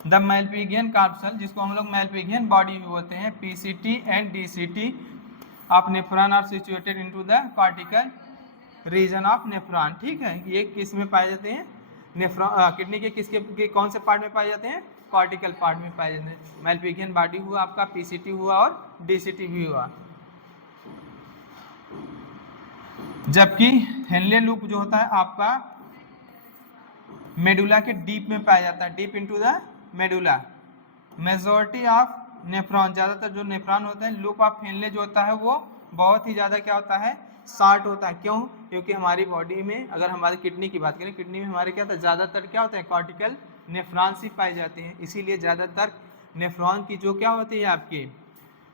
द मैल्पिगियन कार्पसल, जिसको हम लोग मैल्पिगियन बॉडी भी बोलते हैं, PCT and DCT of nephron are situated into the cortical region of nephron, ठीक है। ये किस में पाए जाते हैं, नेफ्रॉन किडनी के किसके कौन से पार्ट में पाए जाते हैं, कॉर्टिकल पार्ट में पाए जाते हैं। मैल्पिगियन बॉडी हुआ आपका, पीसीटी हुआ और डीसीटी भी हुआ। जबकि हेनले लूप जो होता है आपका मेडुला के डीप में पाया जाता है, deep into the medulla. Majority of nephron, ज़्यादातर जो नेफ्रॉन होते हैं, लूप ऑफ हेनले जो होता है वो बहुत ही ज़्यादा क्या होता है, शॉर्ट होता है। क्यों, क्योंकि हमारी बॉडी में अगर हमारी किडनी की बात करें, किडनी में हमारे क्या होता है, ज़्यादातर क्या होता है, कॉर्टिकल नेफ्रॉन्स ही पाए जाते हैं। इसीलिए ज़्यादातर नेफ्रॉन की जो क्या होती है आपकी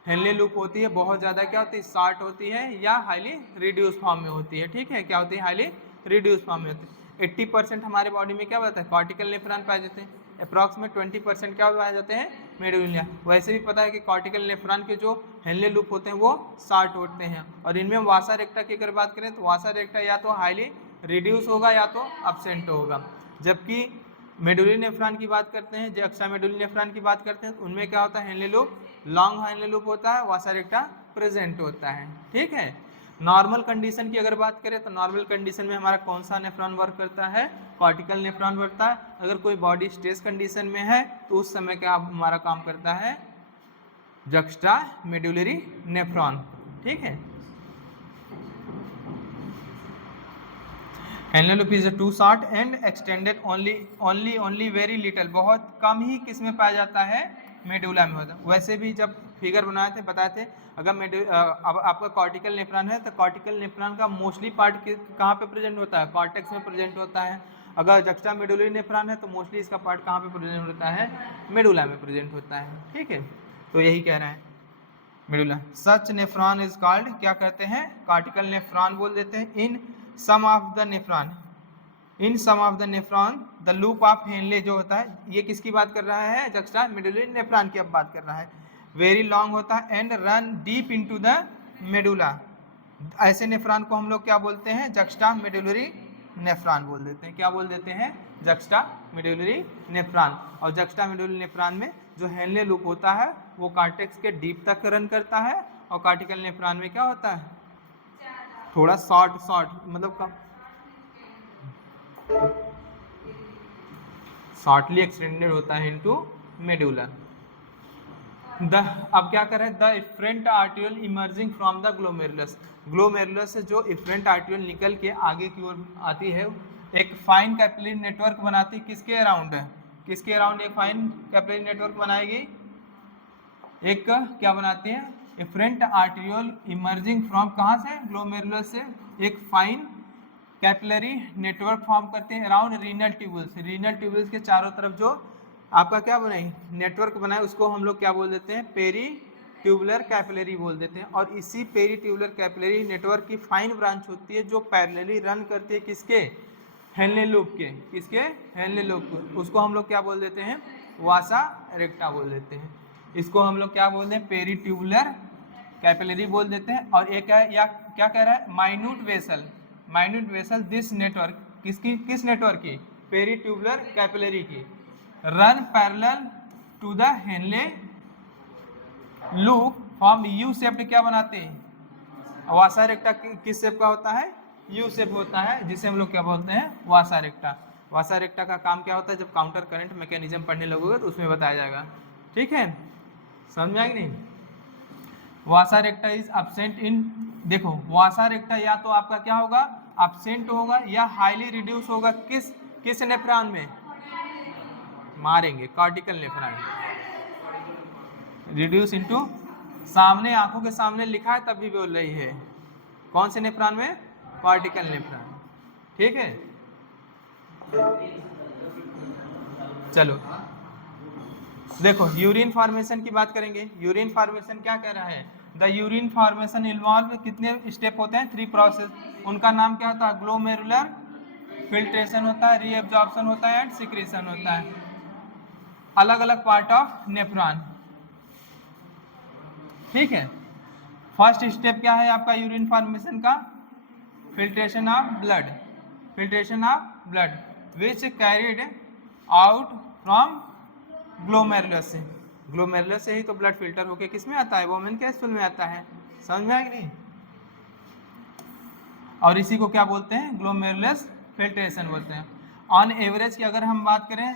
हेनले लूप होती है, बहुत ज़्यादा क्या होती है, शॉर्ट होती है या हाईली रिड्यूस फॉर्म में होती है, ठीक है। क्या होती है, हाईली रिड्यूस फॉर्म में होती है। 80% हमारे बॉडी में क्या होता है, कॉर्टिकल नेफ्रॉन पाए जाते हैं, अप्रॉक्सीमेट 20% क्या पाए जाते हैं, मेडुला। वैसे भी पता है कि कॉर्टिकल नेफ्रॉन के जो हेनले लूप होते हैं वो शॉर्ट होते हैं। और इनमें वासा रेक्टा की अगर बात करें तो वासा रेक्टा या तो हाईली रिड्यूस होगा या तो अब्सेंट होगा। जबकि मेडुलरी नेफ्रॉन की बात करते हैं, जो एक्स्ट्रा मेडुलरी नेफ्रॉन की बात करते हैं, उनमें क्या होता है, Henle loop, long Henle loop होता है, वासा रेक्टा प्रेजेंट होता है। ठीक है। नॉर्मल कंडीशन की अगर बात करें तो नॉर्मल कंडीशन में हमारा कौन सा नेफ्रॉन वर्क करता है, कॉर्टिकल नेफ्रॉन वर्कता है। अगर कोई बॉडी स्ट्रेस कंडीशन में है तो उस समय क्या हमारा काम करता है, जक्स्ट्रा मेडुलरी नेफ्रॉन। ठीक है। Henle loop is too short and extended only very little, बहुत कम ही किस में पाया जाता है, मेडुला में होता है। वैसे भी जब फिगर बनाए थे बताए थे, अगर अब आपका कॉर्टिकल नेफ्रॉन है तो कॉर्टिकल नेफ्रॉन का मोस्टली पार्ट कहाँ पे प्रेजेंट होता है, कॉर्टेक्स में प्रेजेंट होता है। अगर जक्स्ट्रा मेडुलरी नेफ्रॉन है तो मोस्टली इसका पार्ट कहाँ पे प्रेजेंट होता है, मेडुला में प्रेजेंट होता है। ठीक है। तो यही कह रहा है medulla. Such nephron is called, क्या कहते हैं, कॉर्टिकल नेफ्रॉन बोल देते हैं। In some of the nephron, in some of the nephron the loop of Henle जो होता है, ये किसकी बात कर रहा है, जक्स्ट्रा मेडुलरी नेफ्रॉन की अब बात कर रहा है। वेरी लॉन्ग होता है and run deep into the medulla. ऐसे नेफ्रॉन को हम लोग क्या बोलते हैं, जक्स्ट्रा मेडुलरी नेफ्रॉन बोल देते हैं। क्या बोल देते हैं, जक्स्ट्रा मेडुलरी नेफ्रॉन। और जक्स्ट्रा मेडुलरी नेफ्रॉन में जो हेनले लूप होता है वो कॉर्टेक्स के डीप तक रन करता है, और कॉर्टिकल नेफ्रॉन में क्या होता है, थोड़ा शॉर्ट मतलब कम शॉर्टली एक्सटेंडेड होता है इनटू मेडुला। अब क्या कर रहे हैं, the efferent arteriole emerging from the glomerulus, glomerulus से जो इफरेंट आर्टियोल निकल के आगे की ओर आती है, एक फाइन कैपिलरी नेटवर्क बनाती है। किसके अराउंड है, किसके अराउंड एक फाइन कैपिलरी नेटवर्क बनाएगी, एक क्या बनाती है, इफरेंट आर्टियोल इमर्जिंग फ्रॉम, कहाँ से, ग्लोमेरुलस से, एक फाइन कैपिलरी नेटवर्क फॉर्म करते हैं around renal tubules. Renal tubules के चारों तरफ जो आपका क्या बनाई, नेटवर्क बनाए, उसको हम लोग क्या बोल देते हैं, पेरी ट्यूबुलर कैपिलरी बोल देते हैं। और इसी पेरी ट्यूबुलर कैपिलरी नेटवर्क की फाइन ब्रांच होती है जो पैरेलली रन करती है किसके, हेनले लूप के, किसके, हेनले लूप के, उसको हम लोग क्या बोल देते हैं, वासा रेक्टा बोल देते हैं। इसको हम लोग क्या बोलते हैं, पेरी ट्यूबुलर कैपिलरी बोल देते हैं। और एक है, या क्या कह रहा है, minute vessel, minute vessel this network, किसकी, किस नेटवर्क की, पेरी ट्यूबुलर कैपिलरी की, run parallel to the Henle loop form U shaped, क्या बनाते हैं, वासा रेक्टा किस शेप का होता है, यू शेप होता है, जिसे हम लोग क्या बोलते हैं, वासा रेक्टा। वासा रेक्टा का काम क्या होता है, जब काउंटर करंट मैकेनिज्म पढ़ने लगोगे तो उसमें बताया जाएगा। ठीक है, समझ में आएगी नहीं। वासा रेक्टा इज एब्सेंट इन, देखो वासा रेक्टा या तो आपका क्या होगा, एब्सेंट होगा या हाईली रिड्यूस होगा, किस नेफ्रॉन में, मारेंगे कॉर्टिकल नेफ्रॉन, रिड्यूस इनटू, सामने आंखों के सामने लिखा है तब भी बोल रही है, कौन से नेफ्रॉन में, कॉर्टिकल नेफ्रॉन। ठीक है, चलो देखो यूरिन फॉर्मेशन की बात करेंगे। यूरिन फॉर्मेशन क्या कह रहा है, द यूरिन फॉर्मेशन इन्वॉल्व, कितने स्टेप होते हैं, 3 प्रोसेस। उनका नाम क्या होता है, ग्लोमेरुलर फिल्ट्रेशन होता है, रीएब्जॉर्प्शन होता है एंड सिक्रीशन होता है। अलग अलग पार्ट ऑफ नेफ्रॉन। ठीक है, फर्स्ट स्टेप क्या है आपका यूरिन फॉर्मेशन का, filtration of blood, filtration of blood which carried out from glomerulus से, ग्लोमेरुलस से ही तो ब्लड फिल्टर होके किस में आता है, वोमेन के स्टूल में आता है। समझ में आएगी नहीं। और इसी को क्या बोलते हैं, ग्लोमेरुलस फिल्ट्रेशन बोलते हैं। ऑन एवरेज की अगर हम बात करें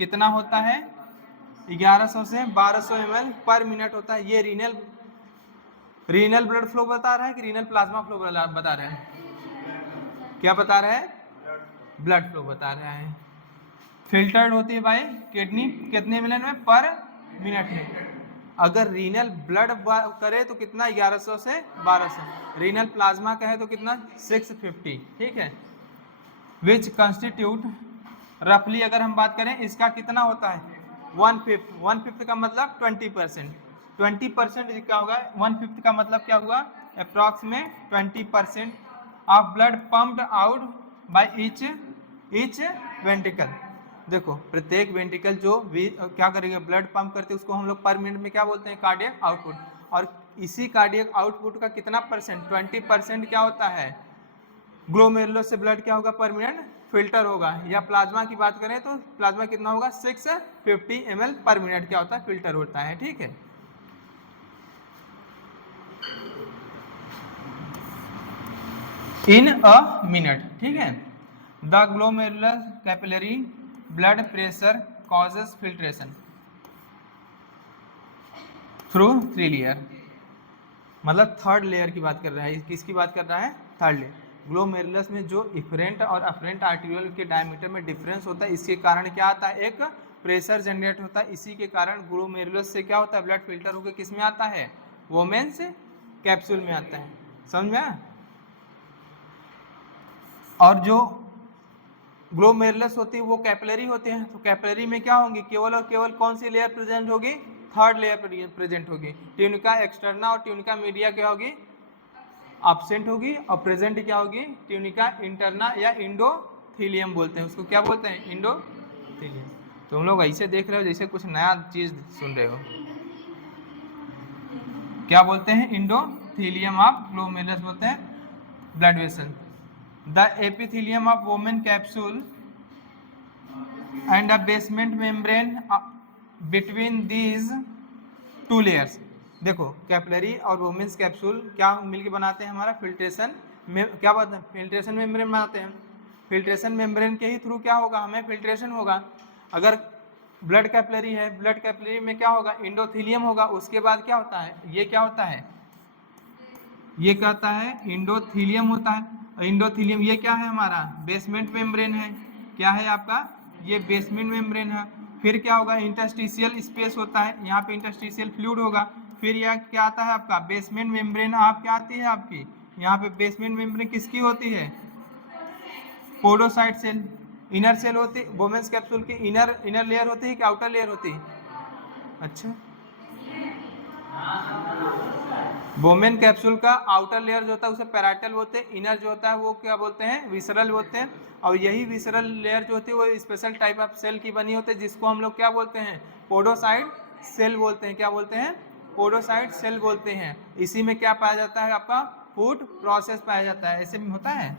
कितना होता है, 1100 से 1200 ml पर मिनट होता है। ये रीनल ब्लड फ्लो बता रहा है कि रीनल प्लाज्मा फ्लो बता रहा है, क्या बता रहा है, ब्लड फ्लो बता रहा है। फिल्टर्ड होती है बाय किडनी कितने मिनट में, पर मिनट में। अगर रीनल ब्लड करे तो कितना, 1100 से 1200, रीनल प्लाज्मा कहे तो कितना, 650। ठीक है, विच कंस्टिट्यूट रफली, अगर हम बात करें इसका कितना होता है, 1/5 का मतलब 20%, 20% क्या होगा, 1/5 का मतलब क्या हुआ, approximate 20% of blood pumped out by each ventricle. देखो प्रत्येक वेंट्रिकल जो क्या करेगा, ब्लड पंप करते हैं, उसको हम लोग पर मिनट में क्या बोलते हैं, कार्डियक आउटपुट। और इसी कार्डियक आउटपुट का कितना परसेंट, 20% क्या होता है, ग्लोमेरुलस से ब्लड क्या होगा, परमानेंट फिल्टर होगा। या प्लाज्मा की बात करें तो प्लाज्मा कितना होगा, 650 ml पर मिनट क्या होता है, फिल्टर होता है। ठीक है, इन अ मिनट। ठीक है, the glomerular capillary blood pressure causes filtration through 3 layer, मतलब थर्ड लेयर की बात कर रहा है। किसकी बात कर रहा है, थर्ड लेयर। ग्लोमेरुलस में जो इफरेंट और अफरेंट आर्टेरियोल के डायमीटर में डिफरेंस होता है, इसके कारण क्या आता है, एक प्रेशर जनरेट होता है। इसी के कारण ग्लोमेरुलस से क्या होता है, ब्लड फिल्टर होकर किस में आता है, वोमेन्स कैप्सूल में आता है। समझ में आया? और जो ग्लोमेरुलस होती है वो कैपिलरी होते हैं, तो कैपिलरी में क्या होंगी, केवल और केवल कौन सी लेयर प्रेजेंट होगी, थर्ड लेयर प्रेजेंट होगी। ट्यूनिका एक्सटर्ना और ट्यूनिका मीडिया क्या होगी, एब्सेंट होगी। और प्रेजेंट क्या होगी, ट्यूनिका इंटरना या इंडोथीलियम बोलते हैं उसको, क्या बोलते हैं, इंडोथीलियम। तुम लोग ऐसे देख रहे हो जैसे कुछ नया चीज सुन रहे हो। क्या बोलते हैं, इंडोथीलियम ऑफ ग्लोमेरुलस बोलते हैं blood vessel. The epithelium of Bowman capsule and the basement membrane between these 2 layers. देखो कैपिलरी और वोमेन्स कैप्सूल क्या मिलके बनाते हैं, हमारा फिल्ट्रेशन में क्या बात है, फिल्ट्रेशन मेम्ब्रेन बनाते हैं। फिल्ट्रेशन मेम्ब्रेन के ही थ्रू क्या होगा, हमें फिल्ट्रेशन होगा। अगर ब्लड कैपिलरी है, ब्लड कैपिलरी में क्या होगा, इंडोथीलियम होगा। उसके बाद क्या होता है, ये क्या होता है, ये कहता है इंडोथीलियम होता है। इंडोथीलियम ये क्या है, हमारा बेसमेंट मेम्ब्रेन है। क्या है आपका, ये बेसमेंट मेम्ब्रेन है। फिर क्या होगा, इंटरस्टिशियल स्पेस होता है, यहाँ पे इंटरस्टिशियल फ्लूइड होगा। फिर यह क्या आता है आपका, बेसमेंट मेम्ब्रेन आप क्या आती है आपकी, यहाँ पे बेसमेंट मेम्ब्रेन किसकी होती है, पोडोसाइट सेल। इनर सेल होती, वोमेन्स कैप्सूल की इनर लेयर होती है कि आउटर लेयर होती है, अच्छा वोमेन कैप्सूल का आउटर लेयर जो होता है उसे पैराइटल बोलते हैं। इनर जो होता है वो क्या बोलते हैं, विसरल बोलते हैं। और यही विसरल लेयर जो होती है वो स्पेशल टाइप ऑफ सेल की बनी होती है, जिसको हम लोग क्या बोलते हैं, पोडोसाइट सेल बोलते हैं। क्या बोलते हैं, पोडोसाइट सेल बोलते हैं। इसी में क्या पाया जाता है, आपका फूड प्रोसेस पाया जाता है। ऐसे में होता है,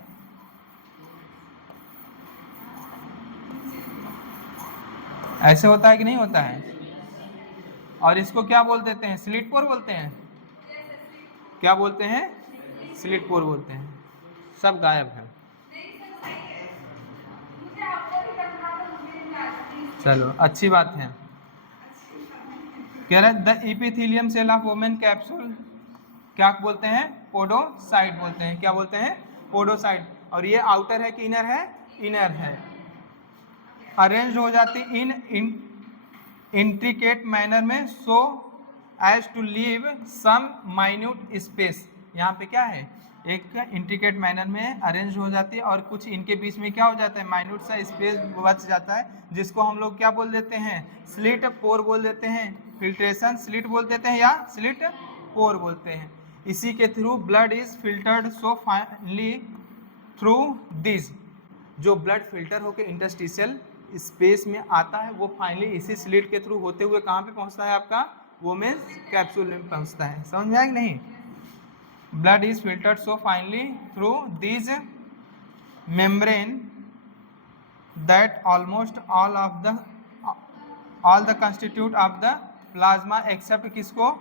ऐसे होता है कि नहीं होता है। और इसको क्या बोल देते हैं, स्लिट पोर बोलते हैं। क्या बोलते हैं, स्लिट पोर बोलते हैं। सब गायब है, चलो अच्छी बात है। कह रहे the epithelium cell of Bowman capsule क्या बोलते हैं, पोडोसाइट बोलते हैं। क्या बोलते हैं, पोडोसाइट। और ये आउटर है कि इनर है, इनर है। अरेंज हो जाती इन इंट्रिकेट मैनर में, so as to leave some minute space. यहाँ पे क्या है, एक इंट्रिकेट मैनर में अरेंज हो जाती है और कुछ इनके बीच में क्या हो जाता है, माइन्यूट सा स्पेस बच जाता है, जिसको हम लोग क्या बोल देते हैं, स्लिट पोर बोल देते हैं। फिल्ट्रेशन स्लिट बोल देते हैं या स्लिट पोर बोलते हैं। इसी के through blood is filtered so finally through this. जो ब्लड फिल्टर होकर इंटरस्टिशियल स्पेस में आता है वो फाइनली इसी स्लिट के थ्रू होते हुए कहाँ पे पहुँचता है, आपका वोमेन्स कैप्सूल में पहुँचता है। समझ में आया कि नहीं, blood is filtered so finally through this membrane that almost all the constituent of the plasma except किसको,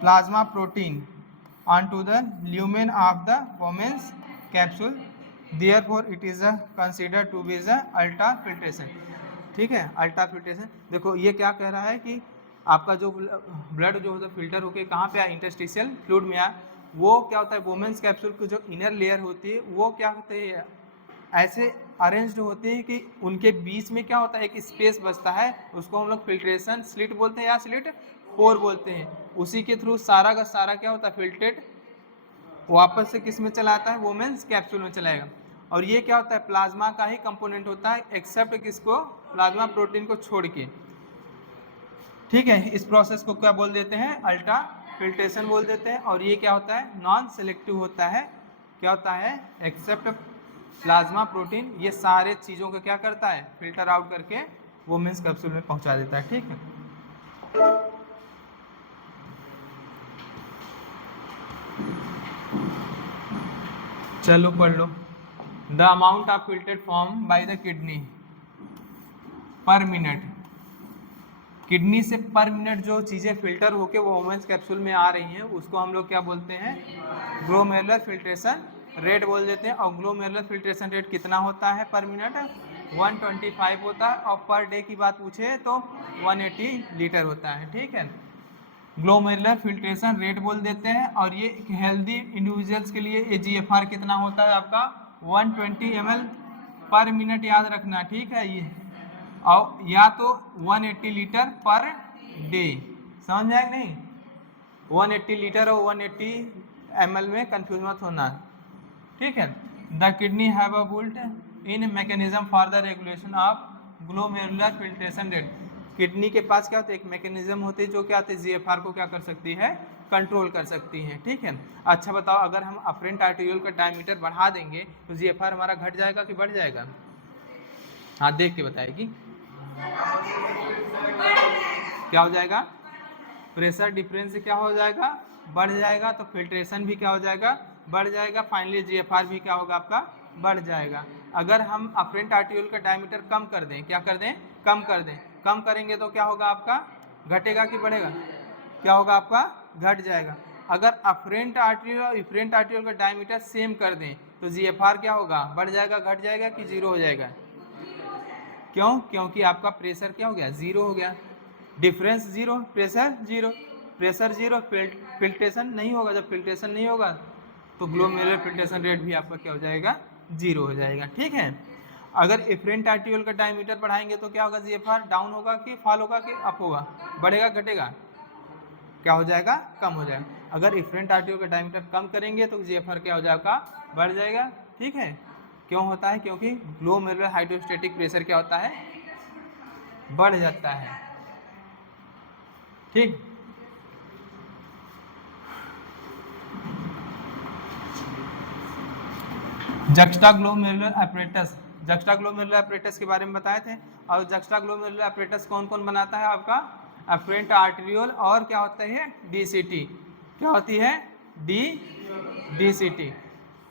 plasma protein on to the lumen of the Bowman's capsule, therefore it is considered to be the ultra filtration. ठीक है, ultra filtration. देखो ये क्या कह रहा है कि आपका जो ब्लड जो होता है फिल्टर होकर कहाँ पे आया, इंटरस्टिशियल फ्लूइड में आया। वो क्या होता है, वोमेन्स कैप्सूल की जो इनर लेयर होती है वो क्या होते हैं, ऐसे अरेंज्ड होते हैं कि उनके बीच में क्या होता है, एक स्पेस बचता है, उसको हम लोग फिल्ट्रेशन स्लिट बोलते हैं या स्लिट पोर बोलते हैं। उसी के थ्रू सारा का सारा क्या होता है, फिल्ट्रेट वापस से किस में चला आता है, वोमेन्स कैप्सूल में चलाएगा। और ये क्या होता है, प्लाज्मा का ही कंपोनेंट होता है, एक्सेप्ट किसको, प्लाज्मा प्रोटीन को छोड़ के। ठीक है, इस प्रोसेस को क्या बोल देते हैं, अल्ट्रा फिल्ट्रेशन बोल देते हैं। और ये क्या होता है, नॉन सेलेक्टिव होता है। क्या होता है, एक्सेप्ट प्लाज्मा प्रोटीन, ये सारे चीज़ों को क्या करता है, फिल्टर आउट करके वोमेन्स कैप्सूल में पहुंचा देता है। ठीक है, चलो पढ़ लो। The amount of filtered form by the kidney per minute. Kidney से पर मिनट जो चीज़ें फिल्टर होके वो वोमेंस कैप्सूल में आ रही हैं उसको हम लोग क्या बोलते हैं, ग्लोमेरुलर फिल्ट्रेशन रेट बोल देते हैं। और ग्लोमेरुलर फिल्ट्रेशन रेट कितना होता है पर मिनट, 125 होता है। और पर डे की बात पूछे तो 180 लीटर होता है। ठीक है, ग्लोमेरुलर फिल्ट्रेशन रेट बोल देते हैं। और ये हेल्दी इंडिविजुअल्स के लिए ये GFR कितना होता है आपका 120 ml पर मिनट, याद रखना। ठीक है, ये और या तो 180 लीटर पर डे, समझ में आया कि नहीं, 180 लीटर और 180 ml में कंफ्यूज मत होना। ठीक है, the kidney have a built in mechanism for the regulation of glomerular filtration rate. Kidney के पास क्या होता है, एक मैकेनिज्म होती है जो क्या होती है GFR को क्या कर सकती है, कंट्रोल कर सकती है। ठीक है, अच्छा बताओ, अगर हम अफरेंट आर्टेरियोल का डायमीटर बढ़ा देंगे तो GFR हमारा घट जाएगा कि बढ़ जाएगा? हाँ, देख के बताएगी। क्या हो जाएगा, प्रेशर डिफरेंस से क्या हो जाएगा, बढ़ जाएगा। तो फिल्ट्रेशन भी क्या हो जाएगा, बढ़ जाएगा। फाइनली GFR भी क्या होगा आपका, बढ़ जाएगा। अगर हम अफरेंट आर्टेरियोल का डायमीटर कम कर दें, क्या कर दें, कम कर दें, कम करेंगे तो क्या होगा आपका, घटेगा कि बढ़ेगा, क्या होगा आपका, घट जाएगा। अगर अफरेंट आर्टेरियोल और इफरेंट आर्टेरियोल का डायमीटर सेम कर दें तो GFR क्या होगा, बढ़ जाएगा, घट जाएगा कि जीरो हो जाएगा? क्यों, क्योंकि आपका प्रेशर क्या हो गया, जीरो हो गया। Difference zero, pressure zero, pressure zero, filtration नहीं होगा। जब फिल्ट्रेशन नहीं होगा तो ग्लोमेरुलर फिल्ट्रेशन रेट भी आपका क्या हो जाएगा, जीरो हो जाएगा। ठीक है, अगर इफरेंट आर्टेरियोल का डायमीटर बढ़ाएंगे तो क्या होगा, GFR डाउन होगा कि फॉल होगा कि अप होगा, बढ़ेगा घटेगा, क्या हो जाएगा, कम हो जाएगा। अगर इफरेंट आर्टेरियोल का डायमीटर कम करेंगे तो GFR क्या हो जाएगा, बढ़ जाएगा। ठीक है, क्यों होता है, क्योंकि ग्लोमेरुलर हाइड्रोस्टेटिक प्रेशर क्या होता है, बढ़ जाता है। ठीक, जक्स्टाग्लोमेरुलर apparatus, जक्स्टाग्लोमेरुलर apparatus के बारे में बताए थे। और जक्स्टाग्लोमेरुलर apparatus कौन कौन बनाता है आपका, अफरेंट आर्टेरियोल और क्या होता है DCT, क्या होती है DCT।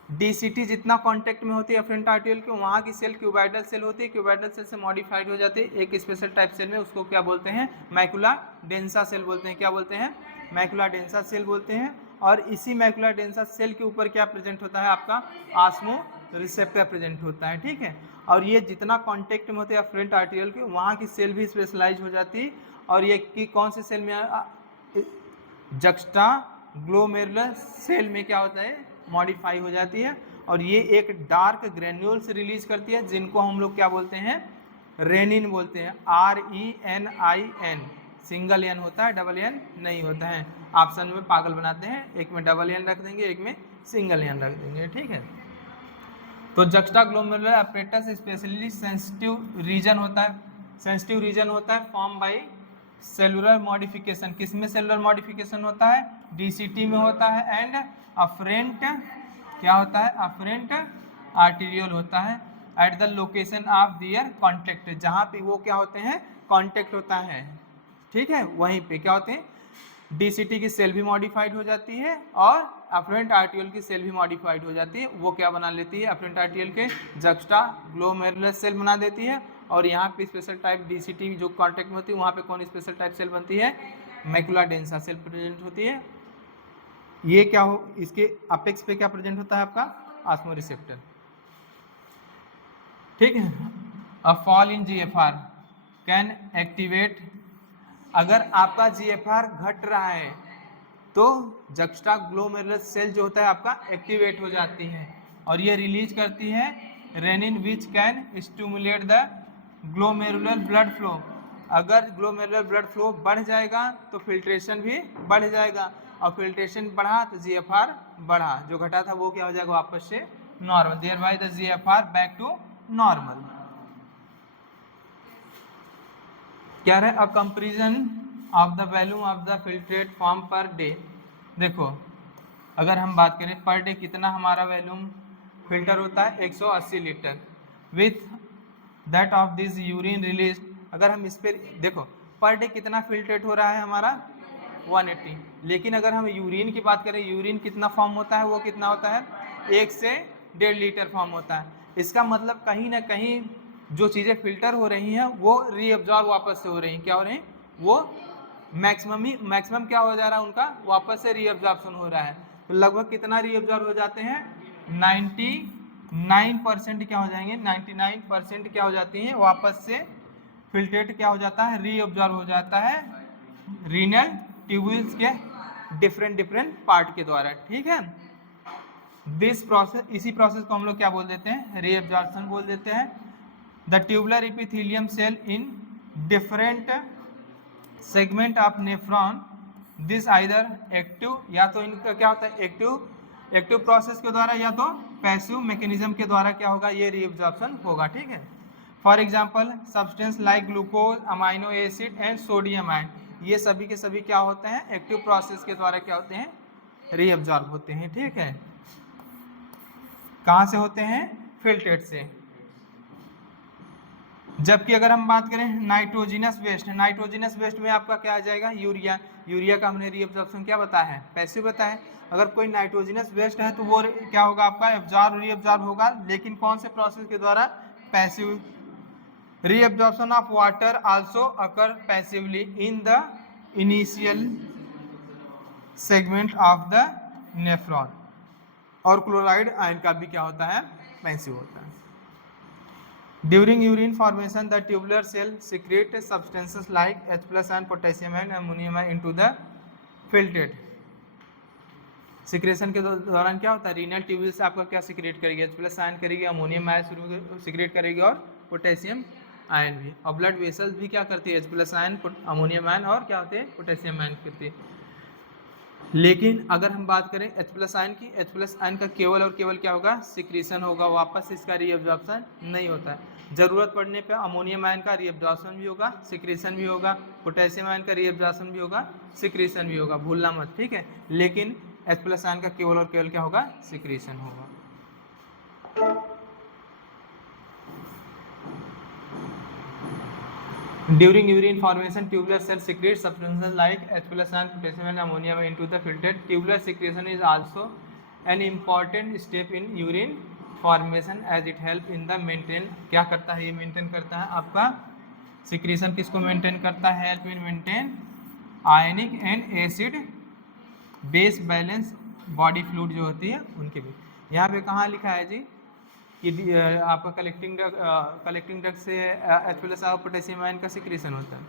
DCT जितना कांटेक्ट में होती है अफरेंट आर्टेरियोल के, वहाँ की सेल क्यूबाइडल सेल होती है, क्यूबाइडल सेल से मॉडिफाइड हो जाती है एक स्पेशल टाइप सेल में, उसको क्या बोलते हैं, मैकुला डेंसा सेल बोलते हैं। क्या बोलते हैं, मैकुला डेंसा सेल बोलते हैं। और इसी मैकुला डेंसा सेल के ऊपर क्या प्रेजेंट होता है आपका, ऑस्मो रिसेप्टर प्रेजेंट होता है। ठीक है, और ये जितना कांटेक्ट में होते हैं अफरेंट आर्टेरियोल के, वहाँ की सेल भी स्पेशलाइज हो जाती है। और ये की कौन से सेल में, जक्स्टाग्लोमेरुलर सेल में क्या होता है, मॉडिफाई हो जाती है। और ये एक डार्क ग्रेन्यूल्स रिलीज करती है जिनको हम लोग क्या बोलते हैं, रेनिन बोलते हैं, RENIN, सिंगल एन होता है, डबल एन नहीं होता है। ऑप्शन में पागल बनाते हैं, एक में डबल एन रख देंगे, एक में सिंगल एन रख देंगे। ठीक है, तो juxtaglomerular apparatus specially sensitive region होता है, सेंसिटिव रीजन होता है फॉर्म बाय सेलुलर मॉडिफिकेशन। किसमें सेलुलर मॉडिफिकेशन होता है, DCT में होता है। एंड अफरेंट क्या होता है, अफरेंट आर्टेरियोल होता है at the location of their contact, जहाँ पे वो क्या होते हैं, कॉन्टेक्ट होता है। ठीक है, वहीं पे क्या होते हैं, DCT की सेल भी मॉडिफाइड हो जाती है और अफरेंट आर्टेरियोल की सेल भी मॉडिफाइड हो जाती है। वो क्या बना लेती है, अफरेंट आर्टेरियोल के जक्स्टाग्लोमेरुलर सेल बना देती है। और यहाँ पे स्पेशल टाइप DCT जो कॉन्टेक्ट में होती है, वहाँ पे कौन स्पेशल टाइप सेल बनती है, मैकुला डेंसा सेल प्रेजेंट होती है। ये क्या हो, इसके अपेक्स पे क्या प्रेजेंट होता है आपका, ऑस्मो रिसेप्टर। ठीक है, a fall in GFR can activate, अगर आपका GFR घट रहा है तो जक्स्टाग्लोमेरुलर सेल जो होता है आपका एक्टिवेट हो जाती है और ये रिलीज करती है renin which can stimulate the glomerular blood flow. अगर ग्लोमेरुलर ब्लड फ्लो बढ़ जाएगा तो फिल्ट्रेशन भी बढ़ जाएगा, और फिल्ट्रेशन बढ़ा तो GFR बढ़ा, जो घटा था वो क्या हो जाएगा, वापस से normal, thereby the GFR back to normal. क्या है, a comparison of the volume of the filtrate form per day. देखो, अगर हम बात करें पर डे कितना हमारा वॉल्यूम फिल्टर होता है, 180 litre, with that of this urine release. अगर हम इस पर देखो, पर डे कितना फिल्ट्रेट हो रहा है हमारा 180, लेकिन अगर हम यूरिन की बात करें, यूरिन कितना फॉर्म होता है, वो कितना होता है, 1 से 1.5 लीटर फॉर्म होता है। इसका मतलब कहीं ना कहीं जो चीज़ें फिल्टर हो रही हैं वो रीअब्जॉर्ब वापस से हो रही हैं। क्या हो रही हैं? वो मैक्सिमम क्या हो जा रहा है उनका, वापस से रीअब्जॉर्प्शन हो रहा है। तो लगभग कितना रीअब्जॉर्ब हो जाते हैं? 99% क्या हो जाएंगे? 99% क्या हो जाती हैं? वापस से फिल्ट्रेट क्या हो जाता है? रीअब्जॉर्ब हो जाता है रीनल ट्यूब्यूल्स के डिफरेंट पार्ट के द्वारा। ठीक है, दिस प्रोसेस, इसी प्रोसेस को हम लोग क्या बोल देते हैं? रीअब्जॉर्प्शन बोल देते हैं। The tubular epithelium cell in different segment of nephron, this either active, या तो इनका क्या होता है? एक्टिव प्रोसेस के द्वारा या तो पैसिव मैकेनिज्म के द्वारा क्या होगा? ये रीअब्जॉर्प्शन होगा। ठीक है, for example substance like glucose, amino acid and sodium ion, ये सभी के सभी क्या होते हैं? एक्टिव प्रोसेस के द्वारा क्या होते हैं? रीअब्जॉर्ब होते हैं। ठीक है, कहाँ से होते हैं? फिल्ट्रेट से। जबकि अगर हम बात करें नाइट्रोजिनस वेस्ट, नाइट्रोजिनस वेस्ट में आपका क्या आ जाएगा? यूरिया। यूरिया का हमने रीअब्जॉर्प्शन क्या बताया है? पैसिव बताया है। अगर कोई नाइट्रोजिनस वेस्ट है तो वो क्या होगा आपका? एब्जॉर्ब रीअब्जॉर्ब होगा, लेकिन कौन से प्रोसेस के द्वारा? Passive. Reabsorption of water also occur passively in the initial segment of the nephron. और क्लोराइड आयन का भी क्या होता है? पैसिव होता है। During urine formation the tubular cell secrete substances like H+ and potassium and ammonium into the filtrate. Secretion के दौरान क्या होता है? रीनल ट्यूब्यूल से आपका क्या सीक्रेट करेगी? H+ आयन करेगी, अमोनियम आयन सीक्रेट करेगी और पोटेशियम आयन भी। और ब्लड वेसल्स भी क्या करती है? H+ आयन, अमोनियम आयन और क्या होते हैं? पोटेशियम आयन करती है। लेकिन अगर हम बात करें H+ आयन की, H+ आयन का केवल और केवल क्या होगा? सिक्रीशन होगा, वापस इसका रीअब्जॉर्प्शन नहीं होता है। जरूरत पड़ने पर अमोनियम आयन का रीअब्जॉर्प्शन भी होगा, सिक्रीशन भी होगा, पोटेशियम आयन का रीअब्जॉर्प्शन भी होगा, सिक्रीशन भी होगा, भूलना मत। ठीक है, लेकिन H+ आयन का केवल और केवल क्या होगा? सिक्रीशन होगा। During urine formation, tubular cells secrete substances like H+ and potassium and ammonium into the filtrate. Tubular secretion is also an important step in urine formation as it help in the maintain, क्या करता है? ये maintain करता है आपका secretion. किसको maintain करता है? Help in maintain ionic and acid base balance body fluid जो होती है उनके भी। यहाँ पे कहाँ लिखा है जी कि आपका कलेक्टिंग डक्ट से H+ और पोटेशियम आयन का सिक्रीशन होता है।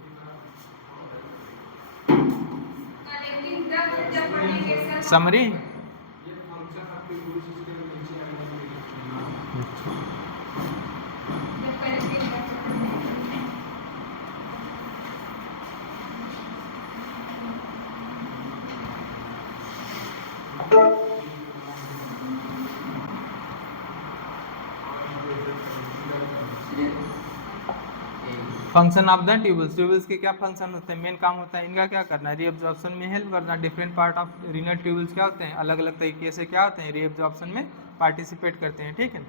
Summary function of the tubules. Tubules के क्या फंक्शन होते हैं? मेन काम होता है इनका क्या करना है? रीअब्जॉर्प्शन में हेल्प करना। Different part of renal tubules क्या होते हैं? अलग अलग तरीके से क्या होते हैं? रीअब्जॉर्प्शन में पार्टिसिपेट करते हैं। ठीक है,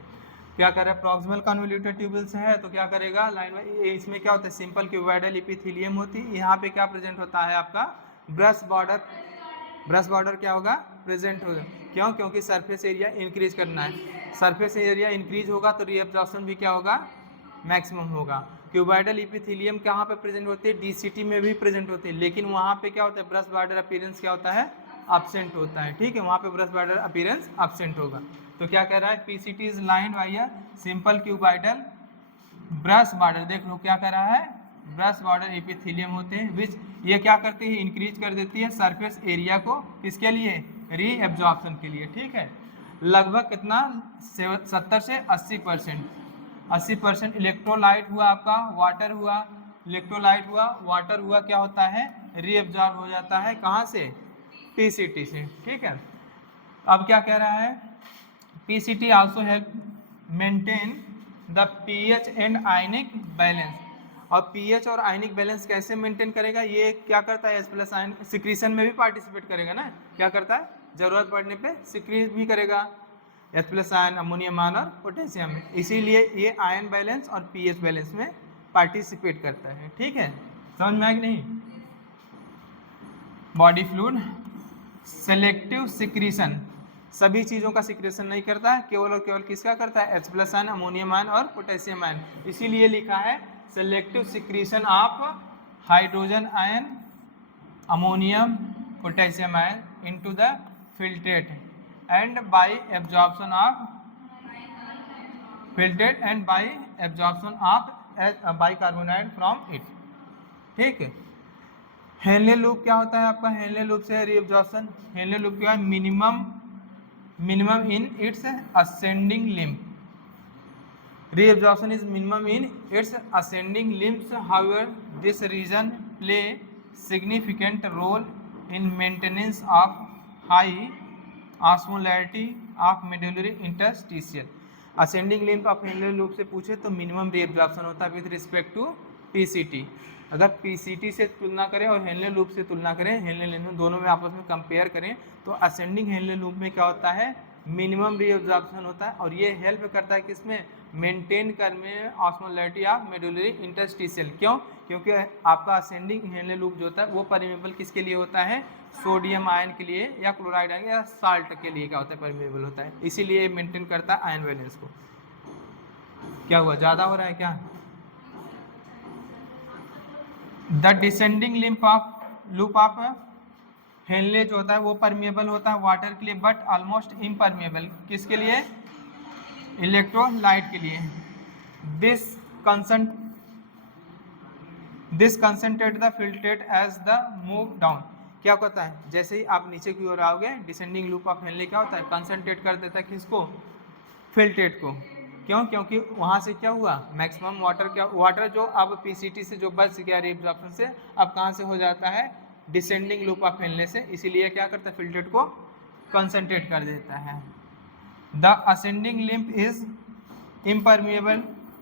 क्या कर रहा है? प्रॉक्सिमल कन्वोल्यूटेड ट्यूबल्स है तो क्या करेगा? लाइन में इसमें क्या होता है? सिंपल क्यूबॉइडल एपिथेलियम होती है। यहाँ पे क्या प्रेजेंट होता है आपका? Brush border. ब्रश बॉर्डर क्या होगा? प्रेजेंट होगा। क्यों? क्योंकि सरफेस एरिया इंक्रीज करना है। सरफेस एरिया इंक्रीज होगा तो रीअब्जॉर्प्शन भी क्या होगा? मैक्सिमम होगा। क्यूबॉइडल एपिथेलियम कहाँ पे प्रेजेंट होती है? DCT में भी प्रेजेंट होती है, लेकिन वहाँ पे क्या होता है? ब्रश बॉर्डर अपीयरेंस क्या होता है? एब्सेंट होता है। ठीक है, वहाँ पे ब्रश बॉर्डर अपीयरेंस एब्सेंट होगा। तो क्या कह रहा है? PCT is lined by a simple cuboidal brush border. देख लो क्या कर रहा है? ब्रश बॉर्डर एपिथेलियम होते हैं विच ये क्या करती है? इंक्रीज कर देती है सरफेस एरिया को। किसके लिए? रीअब्जॉर्प्शन के लिए। ठीक है, लगभग कितना? 70 से 80%। 80% इलेक्ट्रोलाइट हुआ आपका, वाटर हुआ, इलेक्ट्रोलाइट हुआ, वाटर हुआ, क्या होता है? रीअब्जॉर्ब हो जाता है। कहाँ से? PCT से। ठीक है, अब क्या कह रहा है? PCT also help maintain the pH and ionic balance. और pH और आयनिक बैलेंस कैसे मेंटेन करेगा? ये क्या करता है? H+ आयन सिक्रीशन में भी पार्टिसिपेट करेगा ना। क्या करता है? जरूरत पड़ने पे सिक्रीट भी करेगा H+ आयन, अमोनियम आयन और पोटेशियम में। इसीलिए ये आयन बैलेंस और pH बैलेंस में पार्टिसिपेट करता है। ठीक है, समझ में आया कि नहीं? Body fluid selective secretion. सभी चीज़ों का सिक्रेशन नहीं करता है, केवल और केवल किसका करता है, H+ आयन, अमोनियम आयन और पोटेशियम आयन। इसीलिए लिखा है selective secretion of hydrogen ion, ammonium, potassium ion into the filtrate and bye absorption of filtrate and bye absorption of bicarbonate from it. ठीक है। हेनले लूप क्या होता है आपका, हेनले लूप से रीअब्जॉर्प्शन, हेनले लूप क्या है, minimum in its ascending limb, reabsorption is minimum in its ascending limbs. However, this region play significant role in maintenance of high osmolarity of medullary interstitial. ascending limb of Henle loop से पूछे तो minimum reabsorption होता है with respect to PCT. अगर PCT से तुलना करें और हेनले लूप से तुलना करें, हेनले लूप दोनों में आपस में कंपेयर करें तो असेंडिंग हेनले लूप में क्या होता है, मिनिमम रीअब्जॉर्प्शन होता है। और ये हेल्प करता है किसमें, मेंटेन करने में ऑस्मोलैरिटी ऑफ मेडुलरी इंटरस्टिशियल। क्यों, क्योंकि आपका असेंडिंग हेनले लूप जो होता है वो परमेबल किसके लिए होता है, सोडियम आयन के लिए या क्लोराइड आयन या साल्ट के लिए क्या होता है, परमेबल होता है। इसीलिए मेंटेन करता है आयन बैलेंस को। क्या हुआ, ज़्यादा हो रहा है क्या? The descending lymph of loop of Henle जो होता है वो परमेबल होता है वाटर के लिए, बट ऑलमोस्ट इम्परमेबल किसके लिए, इलेक्ट्रोलाइट के लिए। This concentrate the filtrate as the move down. क्या होता है, जैसे ही आप नीचे की ओर आओगे डिसेंडिंग लूप ऑफ हेनले क्या होता है, कंसंट्रेट कर देता है किसको, फिल्ट्रेट को। क्यों, क्योंकि वहाँ से क्या हुआ, मैक्सिमम वाटर जो अब पीसीटी से जो बच गया रीअब्जॉर्प्शन से, अब कहाँ से हो जाता है, डिसेंडिंग लूप ऑफ हेनले से। इसीलिए क्या करता है, फिल्ट्रेट को कंसंट्रेट कर देता है। The ascending lymph is impermeable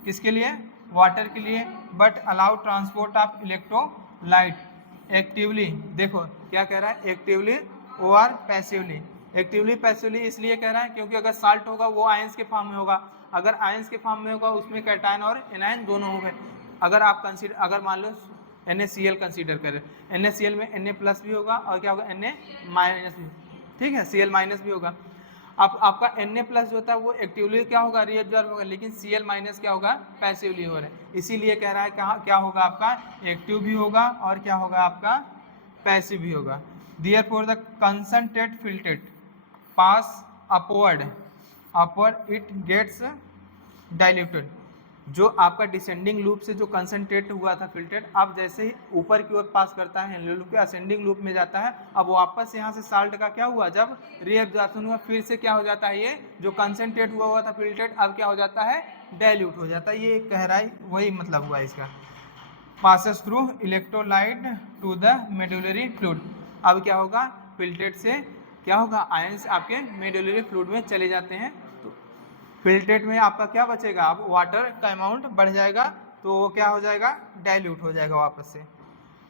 किसके लिए, वाटर के लिए, but allow transport of electrolyte actively. देखो क्या कह रहा है, एक्टिवली और पैसिवली। एक्टिवली पैसिवली इसलिए कह रहा है क्योंकि अगर साल्ट होगा वो आयंस के फॉर्म में होगा, अगर आयंस के फॉर्म में होगा उसमें कैटायन और एनायन दोनों हो गए। अगर आप अगर मान लो NaCl कंसीडर करें, NaCl में Na+ भी होगा और क्या होगा, Na- भी, ठीक है, Cl- भी होगा। अब आपका Na+ जो होता है वो एक्टिवली क्या होगा, रीअब्जॉर्ब होगा, लेकिन Cl- क्या होगा, पैसिवली हो रहा है। इसीलिए कह रहा है क्या होगा, आपका एक्टिव भी होगा और क्या होगा, आपका पैसिव भी होगा। Therefore the concentrate filtrate pass upward it gets diluted। जो आपका डिसेंडिंग लूप से जो कंसंट्रेट हुआ था फिल्ट्रेट, अब जैसे ही ऊपर की ओर पास करता है हेनले लूप के, असेंडिंग लूप में जाता है, अब वापस यहाँ से साल्ट का क्या हुआ, जब रीअब्जॉर्प्शन हुआ फिर से क्या हो जाता है, ये जो कंसंट्रेट हुआ था फिल्ट्रेट अब क्या हो जाता है, डाइल्यूट हो जाता है। ये कह रहा है वही मतलब हुआ इसका। Passes through electrolyte to the medullary fluid. अब क्या होगा, फिल्ट्रेट से क्या होगा, आयंस आपके मेडुलरी फ्लूइड में चले जाते हैं, तो फिल्ट्रेट में आपका क्या बचेगा, अब वाटर का अमाउंट बढ़ जाएगा तो वो क्या हो जाएगा, डाइल्यूट हो जाएगा वापस से।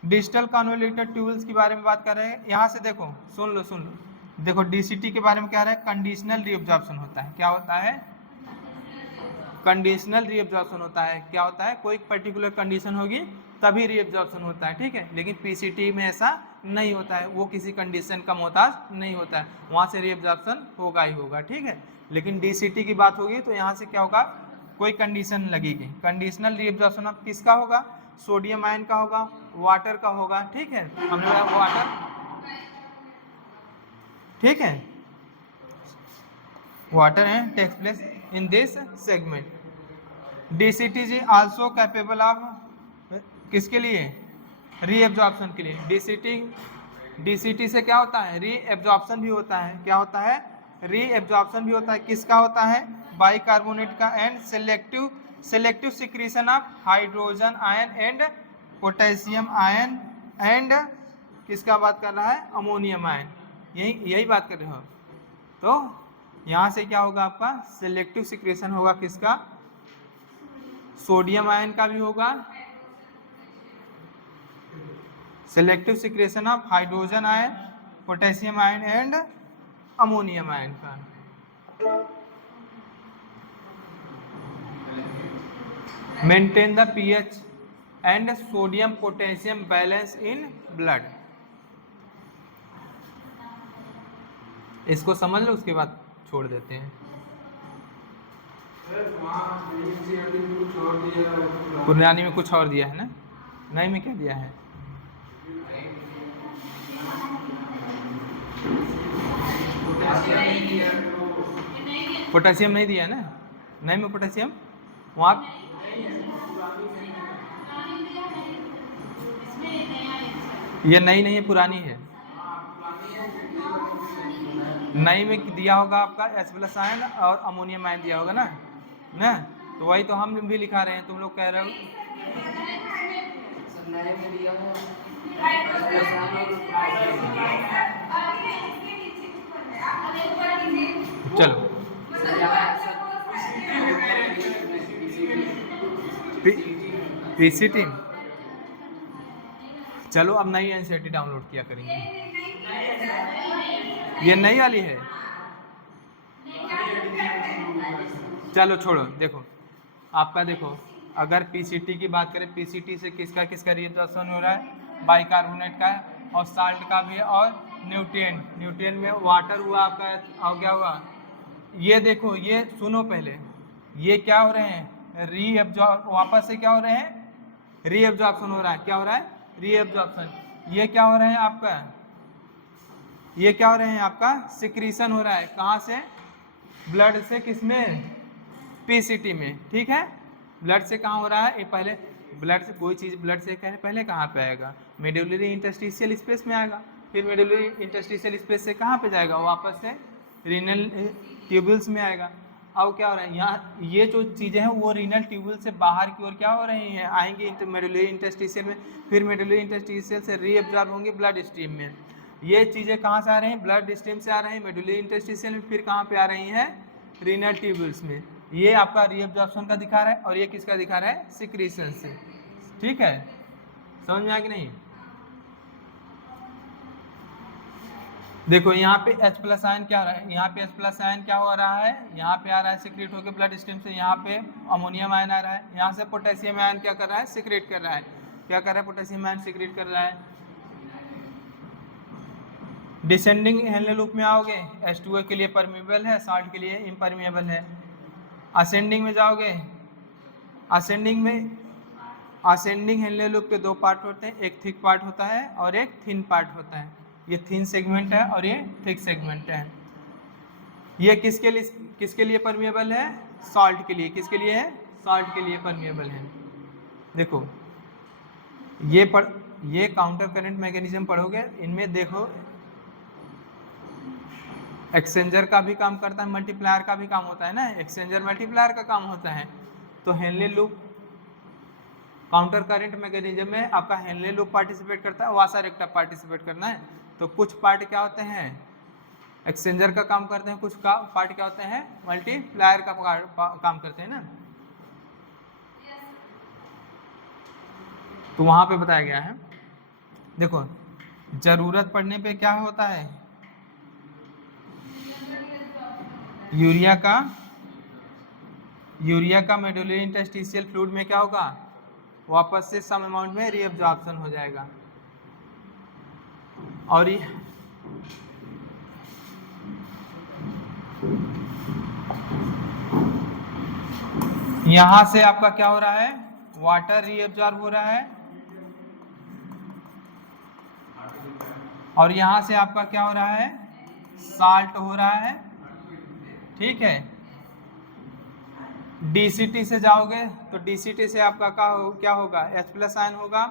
डिजिटल कन्वोल्यूटेड ट्यूबल्स के बारे में बात कर रहे हैं। यहाँ से देखो, सुन लो देखो, DCT के बारे में क्या रहा है, कंडीशनल रीअब्जॉर्प्शन होता है। क्या होता है, कंडीशनल रीअब्जॉर्प्शन होता है। क्या होता है, कोई पर्टिकुलर कंडीशन होगी तभी रीअब्जॉर्प्शन होता है, ठीक है। लेकिन पीसीटी में ऐसा नहीं होता है, वो किसी कंडीशन का मोहताज नहीं होता है, वहाँ से रीअब्जॉर्प्शन होगा ही होगा, ठीक है। लेकिन डीसीटी की बात होगी तो यहाँ से क्या होगा, कोई कंडीशन लगेगी। कंडीशनल रीअब्जॉर्प्शन अब किसका होगा, सोडियम आयन का होगा, वाटर का होगा, ठीक है। हमने बोला वाटर, ठीक है, water and takes place in this segment. DCT जी आल्सो कैपेबल ऑफ किसके लिए, रीअब्जॉर्प्शन के लिए। DCT से क्या होता है, रीअब्जॉर्प्शन भी होता है। क्या होता है, रीअब्जॉर्प्शन भी होता है। किसका होता है, बाइकार्बोनेट का, and selective secretion of hydrogen ion and potassium ion and किसका बात कर रहा है, अमोनियम आयन, यही बात कर रहे हो। तो यहाँ से क्या होगा, आपका सिलेक्टिव सिक्रेशन होगा किसका, सोडियम आयन का भी होगा, selective secretion of hydrogen ion, potassium ion and ammonium ion का। Maintain the pH and sodium potassium balance in blood. इसको समझ लो, उसके बाद छोड़ देते हैं। पुरानी में कुछ और दिया है ना, नई में क्या दिया है? पोटेशियम नहीं दिया है ना, नई में पोटेशियम वहाँ ये नई नहीं है, पुरानी है। नई में दिया होगा आपका H+ आयन और अमोनियम आयन दिया होगा ना, तो वही तो हम भी लिखा रहे हैं, तुम लोग कह रहे हो। चलो पीसीटी, चलो अब नई एनसीईआरटी डाउनलोड किया करेंगे। ये नई वाली है, चलो छोड़ो। देखो आपका, देखो अगर पीसीटी की बात करें, पीसीटी से किसका किसका रिएब्जॉर्प्शन हो रहा है? बाइकार्बोनेट का और साल्ट का भी, और न्यूट्रिएंट में वाटर हुआ आपका, और क्या हुआ? ये देखो, ये सुनो पहले, ये क्या हो रहे हैं? रीएब्जॉर्ब, वापस से क्या हो रहे हैं? रीएब्जॉर्प्शन हो रहा है। क्या हो रहा है? रीएब्जॉर्प्शन। ये क्या हो रहे हैं आपका? ये क्या हो रहे हैं आपका? सिक्रीशन हो रहा है। कहाँ से? ब्लड से। किसमें? पीसीटी में। ठीक है, ब्लड से कहाँ हो रहा है? ये पहले ब्लड से, कोई चीज़ ब्लड से पहले कहाँ पे आएगा? मेडुलरी इंटरस्टिशियल स्पेस में आएगा, फिर मेडुलरी इंटरस्टिशियल स्पेस से कहाँ पे जाएगा? वापस से रीनल ट्यूबुल्स में आएगा। अब क्या हो रहा है यहाँ? ये जो चीज़ें हैं वो रीनल ट्यूबुल से बाहर की ओर क्या हो रही हैं? आएंगी मेडुलरी इंटरस्टिशियल में, फिर मेडुलरी इंटरस्टिशियल से रीअब्जॉर्ब होंगी ब्लड स्ट्रीम में। ये चीज़ें कहाँ से आ रही हैं? ब्लड स्ट्रीम से आ रही हैं मेडुलरी इंटरस्टिशियल में, फिर कहाँ पे आ रही हैं? रीनल ट्यूबुल्स में। ये आपका रीअब्जॉर्प्शन का दिखा रहा है, और ये किसका दिखा रहा है? सिक्रीशन से। ठीक है, समझ में आया कि नहीं? देखो यहाँ पे H+ आयन क्या हो रहा है? यहाँ पे H+ आयन क्या हो रहा है? यहाँ पे आ रहा है सिक्रेट होकर ब्लड स्ट्रीम से, यहाँ पे अमोनियम आयन आ रहा है, यहाँ से पोटेशियम आयन क्या कर रहा है? सिक्रेट कर रहा है। क्या कर रहा है? पोटेशियम आयन सिक्रेट कर रहा है। डिसेंडिंग हेनले लूप में आओगे, H2O के लिए परमिएबल है, साल्ट के लिए इम्परमिएबल है। असेंडिंग में जाओगे, असेंडिंग हेनले लूप के दो पार्ट होते हैं, एक थिक पार्ट होता है और एक थिन पार्ट होता है। ये थिन सेगमेंट है और ये थिक सेगमेंट है। ये किसके लिए परमिएबल है? सॉल्ट के लिए। किसके लिए है? सॉल्ट के लिए परमिएबल है। देखो ये काउंटर करंट मैकेनिज्म पढ़ोगे, इनमें देखो एक्सचेंजर का भी काम करता है, मल्टीप्लायर का भी काम होता है ना। एक्सचेंजर मल्टीप्लायर का काम होता है। तो Henle loop counter current mechanism में आपका हेनले लूप पार्टिसिपेट करता है, वाशर रेक्टा पार्टिसिपेट करना है। तो कुछ पार्ट क्या होते हैं? एक्सचेंजर का काम करते हैं, कुछ का पार्ट क्या होते हैं? मल्टीप्लायर का काम करते हैं ना। तो वहां पे बताया गया है। देखो जरूरत पड़ने पे क्या होता है? यूरिया का मेडुलरी इंटरस्टिशियल फ्लूइड में क्या होगा? वापस से सम अमाउंट में रीअब्जॉर्प्शन हो जाएगा। और यहां से आपका क्या हो रहा है? वाटर रीअब्जॉर्ब हो रहा है, और यहां से आपका क्या हो रहा है? साल्ट हो रहा है। ठीक है, डीसीटी से जाओगे तो डीसीटी से आपका क्या होगा? H+ आयन होगा,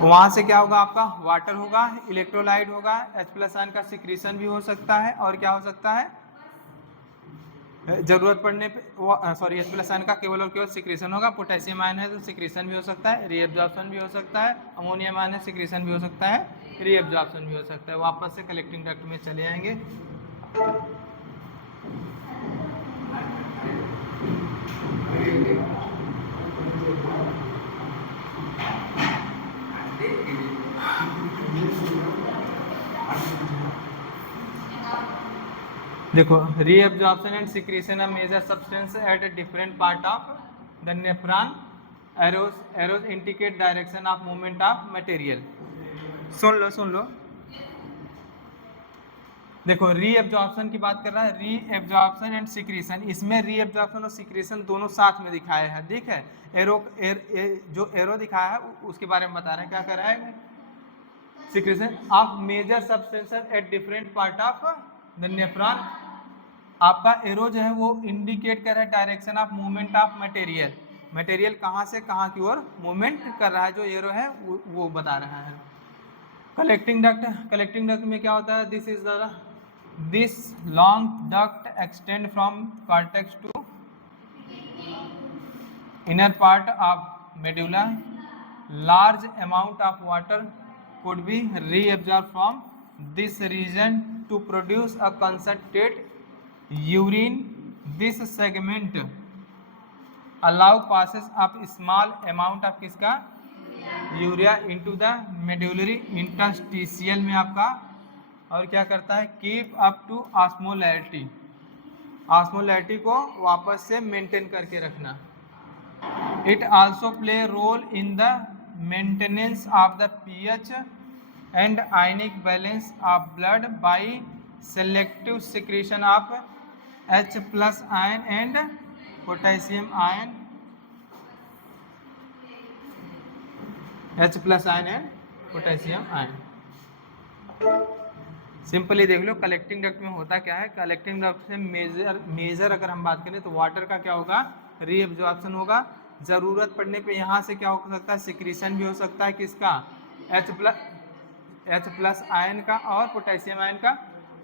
वहां से क्या होगा? आपका वाटर होगा, इलेक्ट्रोलाइट होगा, H+ आयन का सिक्रीशन भी हो सकता है, और क्या हो सकता है? जरूरत पड़ने पे H+ आयन का केवल और केवल सिक्रीशन होगा। पोटेशियम आयन है तो सिक्रीशन भी हो सकता है, रीअब्जॉर्प्शन भी हो सकता है। अमोनियम आयन है, सिक्रीशन भी हो सकता है, रीअब्जॉर्प्शन भी हो सकता है। वापस से कलेक्टिंग डक्ट में चले आएंगे। देखो reabsorption and secretion of major substance at a different part of the nephron arrows indicate direction of movement of material. सुन लो देखो, रीएब्जॉर्प्शन की बात कर रहा है, रीएब्जॉर्प्शन एंड सिक्रीशन। इसमें रीएब्जॉर्प्शन और सिक्रीशन दोनों साथ में दिखाए हैं, ठीक है। जो एरो दिखाया है उसके बारे में बता रहे हैं, क्या कर रहा है, secretion of major substances at different part of the nephron. आपका एरो जो है वो इंडिकेट कर रहा है direction of movement of material, material कहाँ से कहाँ की ओर मूवमेंट कर रहा है, जो एरो है वो बता रहा है। कलेक्टिंग डक्ट में क्या होता है, this long duct extend from cortex to inner part of medulla. Large amount of water could be reabsorbed from this region to produce a concentrated urine. This segment allow passes of small amount of किसका, urea into the medullary interstitial में आपका, और क्या करता है, keep up to osmolarity, osmolarity को वापस से मेंटेन करके रखना। It also play role in the maintenance of the pH and ionic balance of blood by selective secretion of H+ ion and potassium ion, H+ ion and potassium ion। Simply देख लो, collecting duct में होता क्या है, collecting duct से major अगर हम बात करें तो वाटर का क्या होगा, रीएब्जॉर्प्शन होगा। ज़रूरत पड़ने पे यहाँ से क्या हो सकता है, सिक्रीशन भी हो सकता है, किसका, H+ आयन का और पोटेशियम आयन का।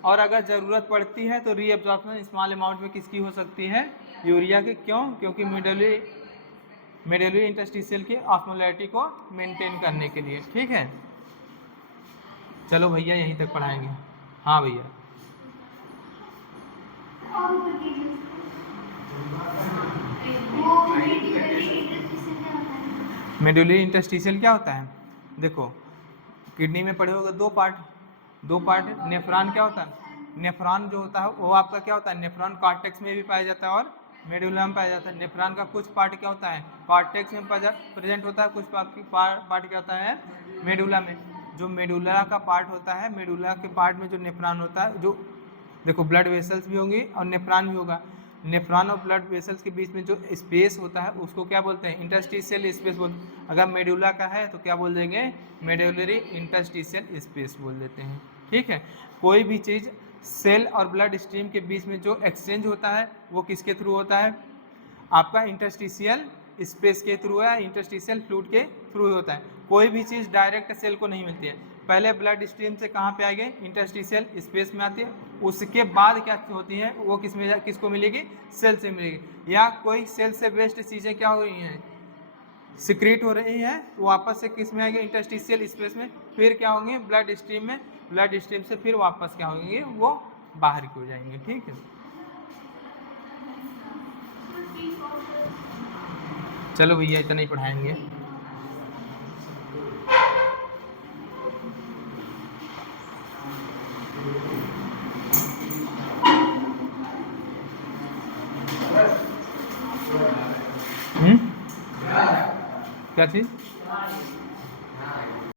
और अगर ज़रूरत पड़ती है तो रीएब्जॉर्प्शन स्मॉल अमाउंट में किसकी हो सकती है, यूरिया की। क्यों, क्योंकि मेडुलरी इंटरस्टिशियल की ऑस्मोलैरिटी को मेंटेन करने के लिए, ठीक है। चलो भैया यहीं तक पढ़ाएंगे। हाँ भैया, मेडुलरी इंटरस्टिशियल क्या होता है, देखो किडनी में पढ़े होगा दो पार्ट। नेफ्रॉन क्या होता है, नेफ्रॉन जो होता है वो आपका क्या होता है, नेफ्रॉन कॉर्टेक्स में भी पाया जाता है और मेडुला में पाया जाता है। नेफ्रॉन का कुछ पार्ट क्या होता है, कॉर्टेक्स में प्रेजेंट होता है, कुछ पार्ट क्या होता है, मेडुला में। जो मेडुला का पार्ट होता है, मेडुला के पार्ट में जो नेफ्रॉन होता है, जो देखो ब्लड वेसल्स भी होंगी और नेफ्रॉन भी होगा। नेफ्रॉन और ब्लड वेसल्स के बीच में जो स्पेस होता है उसको क्या बोलते हैं, इंटरस्टिशियल स्पेस बोलते हैं। अगर मेडुला का है तो क्या बोल देंगे, मेडुलरी इंटरस्टिशियल स्पेस बोल देते हैं, ठीक है। कोई भी चीज़ सेल और ब्लड स्ट्रीम के बीच में जो एक्सचेंज होता है वो किसके थ्रू होता है, आपका इंटरस्टिशियल स्पेस के थ्रू है, इंटरस्टिशियल फ्लूइड के थ्रू होता है। कोई भी चीज़ डायरेक्ट सेल को नहीं मिलती है, पहले ब्लड स्ट्रीम से कहाँ पे आएगी, इंटरस्टिशियल स्पेस में आती है, उसके बाद क्या होती है वो किसको मिलेगी, सेल से मिलेगी। या कोई सेल से वेस्ट चीज़ें क्या हो रही हैं, सिक्रीट हो रही हैं, तो वापस से किस में आएगी, इंटरस्टिशियल स्पेस में, फिर क्या होंगे ब्लड स्ट्रीम में, ब्लड स्ट्रीम से फिर वापस क्या होंगे, वो बाहर की हो जाएंगे, ठीक है। चलो भैया इतना ही पढ़ाएंगे। क्या चीज़,